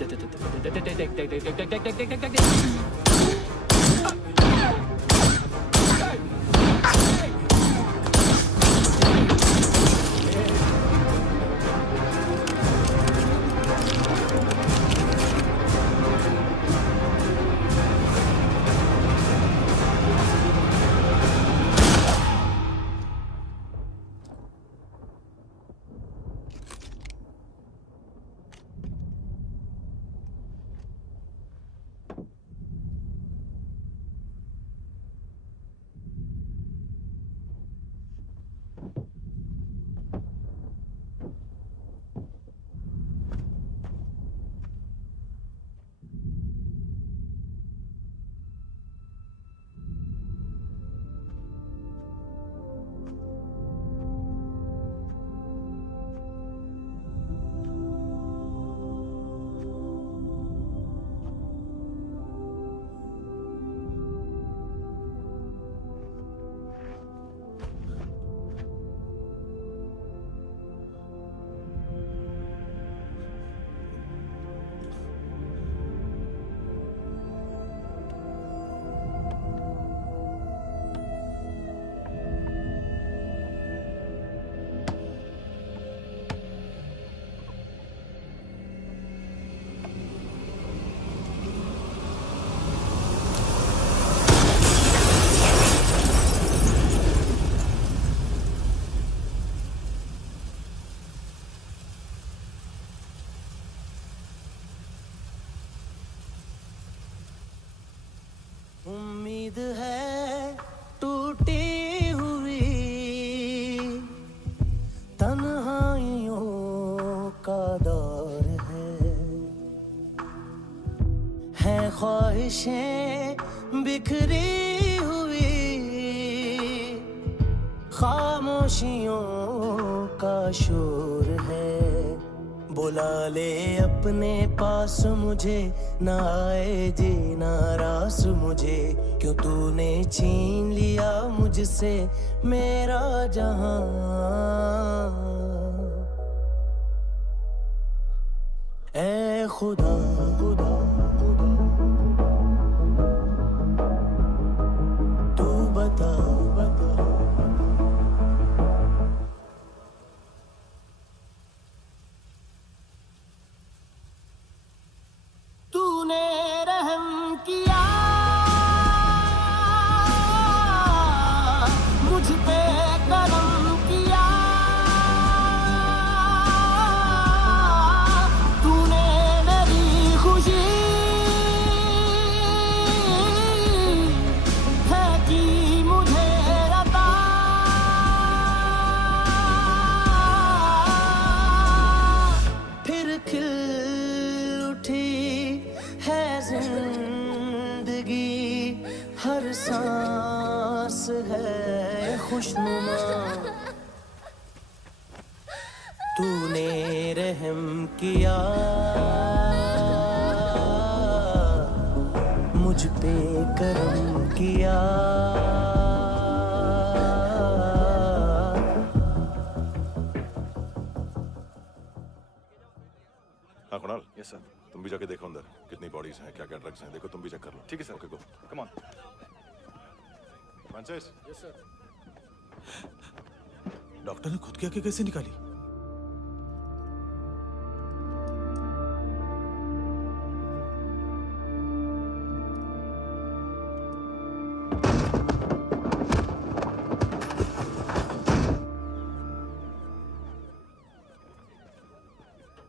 उम्मीद है टूटी हुई तन्हाइयों का दौर है ख्वाहिशें बिखरी हुई खामोशियों का शोर है। बुला ले अपने पास मुझे, ना आए जी नाराज मुझे, क्यों तूने छीन लिया मुझसे मेरा जहां। ऐ खुदा खुदा तू बता तूने रहम किया मुझ पे, करम किया तूने मेरी खुशी है कि मुझे अता। फिर खिल उठी है जिंदगी, हर सांस है खुशनुमा। तूने रहम किया मुझ पे, करम किया। हाँ कुणाल, यस सर, तुम भी जाके देखो अंदर कितनी बॉडीज हैं, क्या क्या ड्रग्स हैं, देखो तुम भी चेक कर लो। ठीक है sir. Okay go. Come on. Francis. Yes sir. Doctor ने खुद की आंखें कैसे निकाली?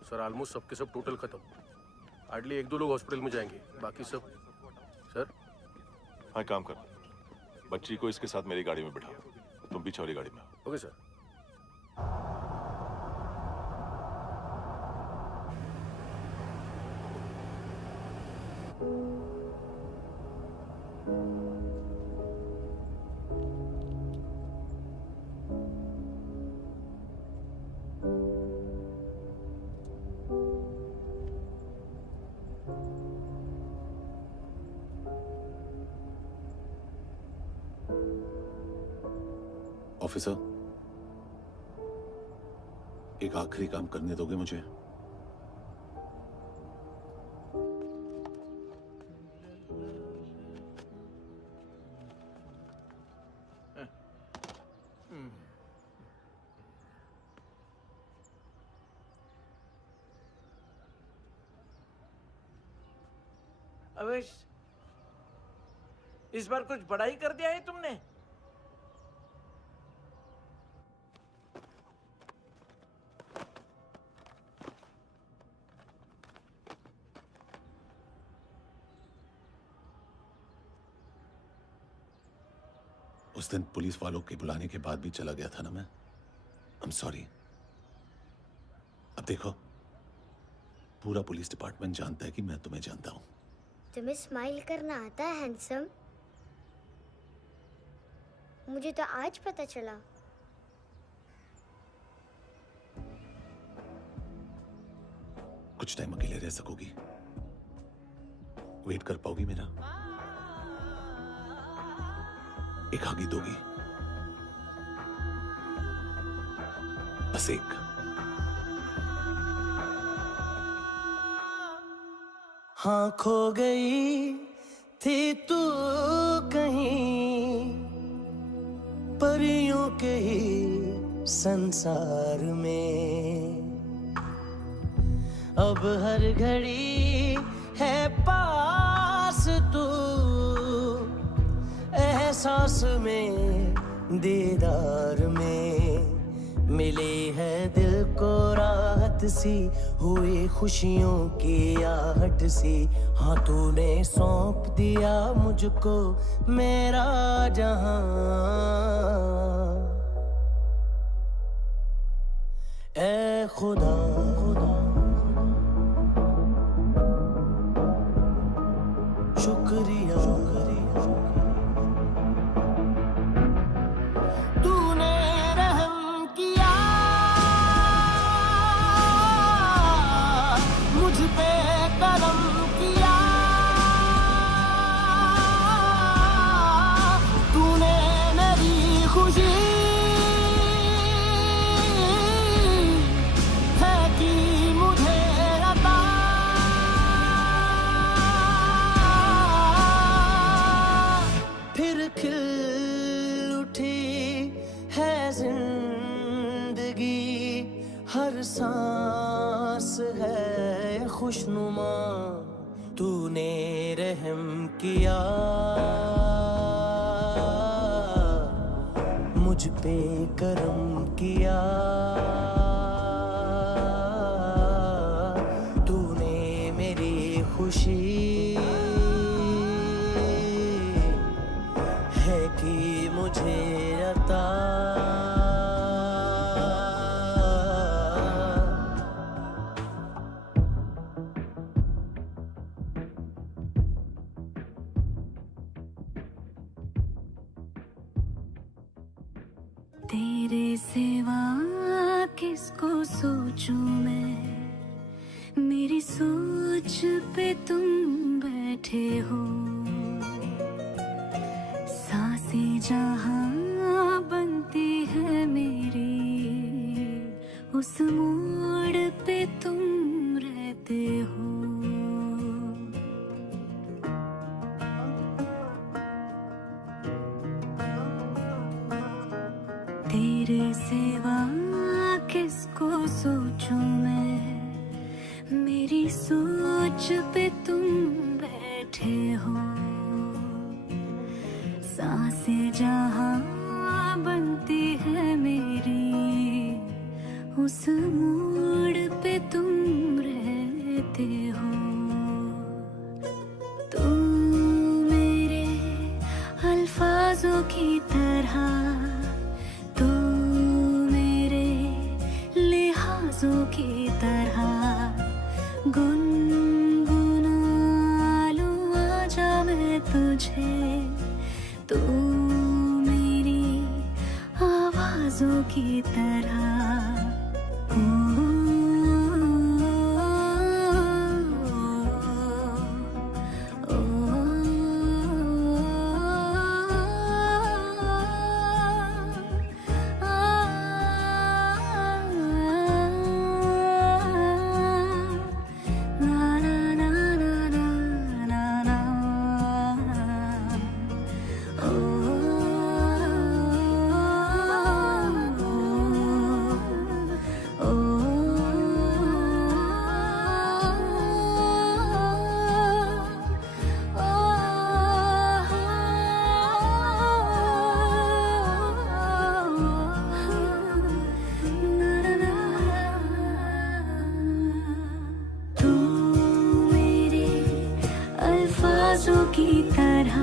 सर ऑलमोस्ट सबके सब टोटल खत्म। हार्डली 1-2 लोग हॉस्पिटल में जाएंगे, बाकी सब। सर हाँ काम कर, बच्ची को इसके साथ मेरी गाड़ी में बिठा, तुम पीछे वाली गाड़ी में। Okay sir. ऑफिसर, एक आखिरी काम करने दोगे मुझे? अवेश, इस बार कुछ बड़ा ही कर दिया है तुमने। उस दिन पुलिस वालों के बुलाने के बाद भी चला गया था ना मैं। I am sorry. अब देखो, पूरा पुलिस डिपार्टमेंट जानता है कि मैं तुम्हें जानता हूं। तुम्हें स्माइल करना आता है हैंडसम? मुझे तो आज पता चला। कुछ टाइम अकेले रह सकोगी? वेट कर पाओगी मेरा? एक आगी दोगी? बस एक। हाँ खो गई थी तू कहीं परियों के ही संसार में, अब हर घड़ी है पास तू, एहसास में दीदार में, मिली है दिल को राहत सी, हुई खुशियों की आहट सी। हाँ तूने सौंप दिया मुझको मेरा जहां, ए खुदा शुक्रिया, तूने रहम किया मुझ पे, करम किया तूने, मेरी खुशी है कि मुझे अता, फिर खिल उठी है जिंदगी, हर सांस है खुशनुमा, तूने रहम किया मुझ पे, करम किया तूने, मेरी खुशी है कि मुझे अता। तेरे सिवा किसको सोचूं मैं, मेरी सोच पे तुम बैठे हो, सांसें जहां बनती है मेरी, उस मोड़ पे तुम रहते हो। तेरे सिवा किसको सोचूं मैं, मेरी सोच पे तुम बैठे हो। सांसें जहां बनती है मेरी, उस मोड़ पे तुम रहते हो। तुम मेरे अल्फाजों की तरह, तू मेरे लिहाजों की तरह, गुनगुना लूं आजा मैं तुझे, तू मेरी आवाजों की तरह। तू मेरे अल्फाजों की तरह,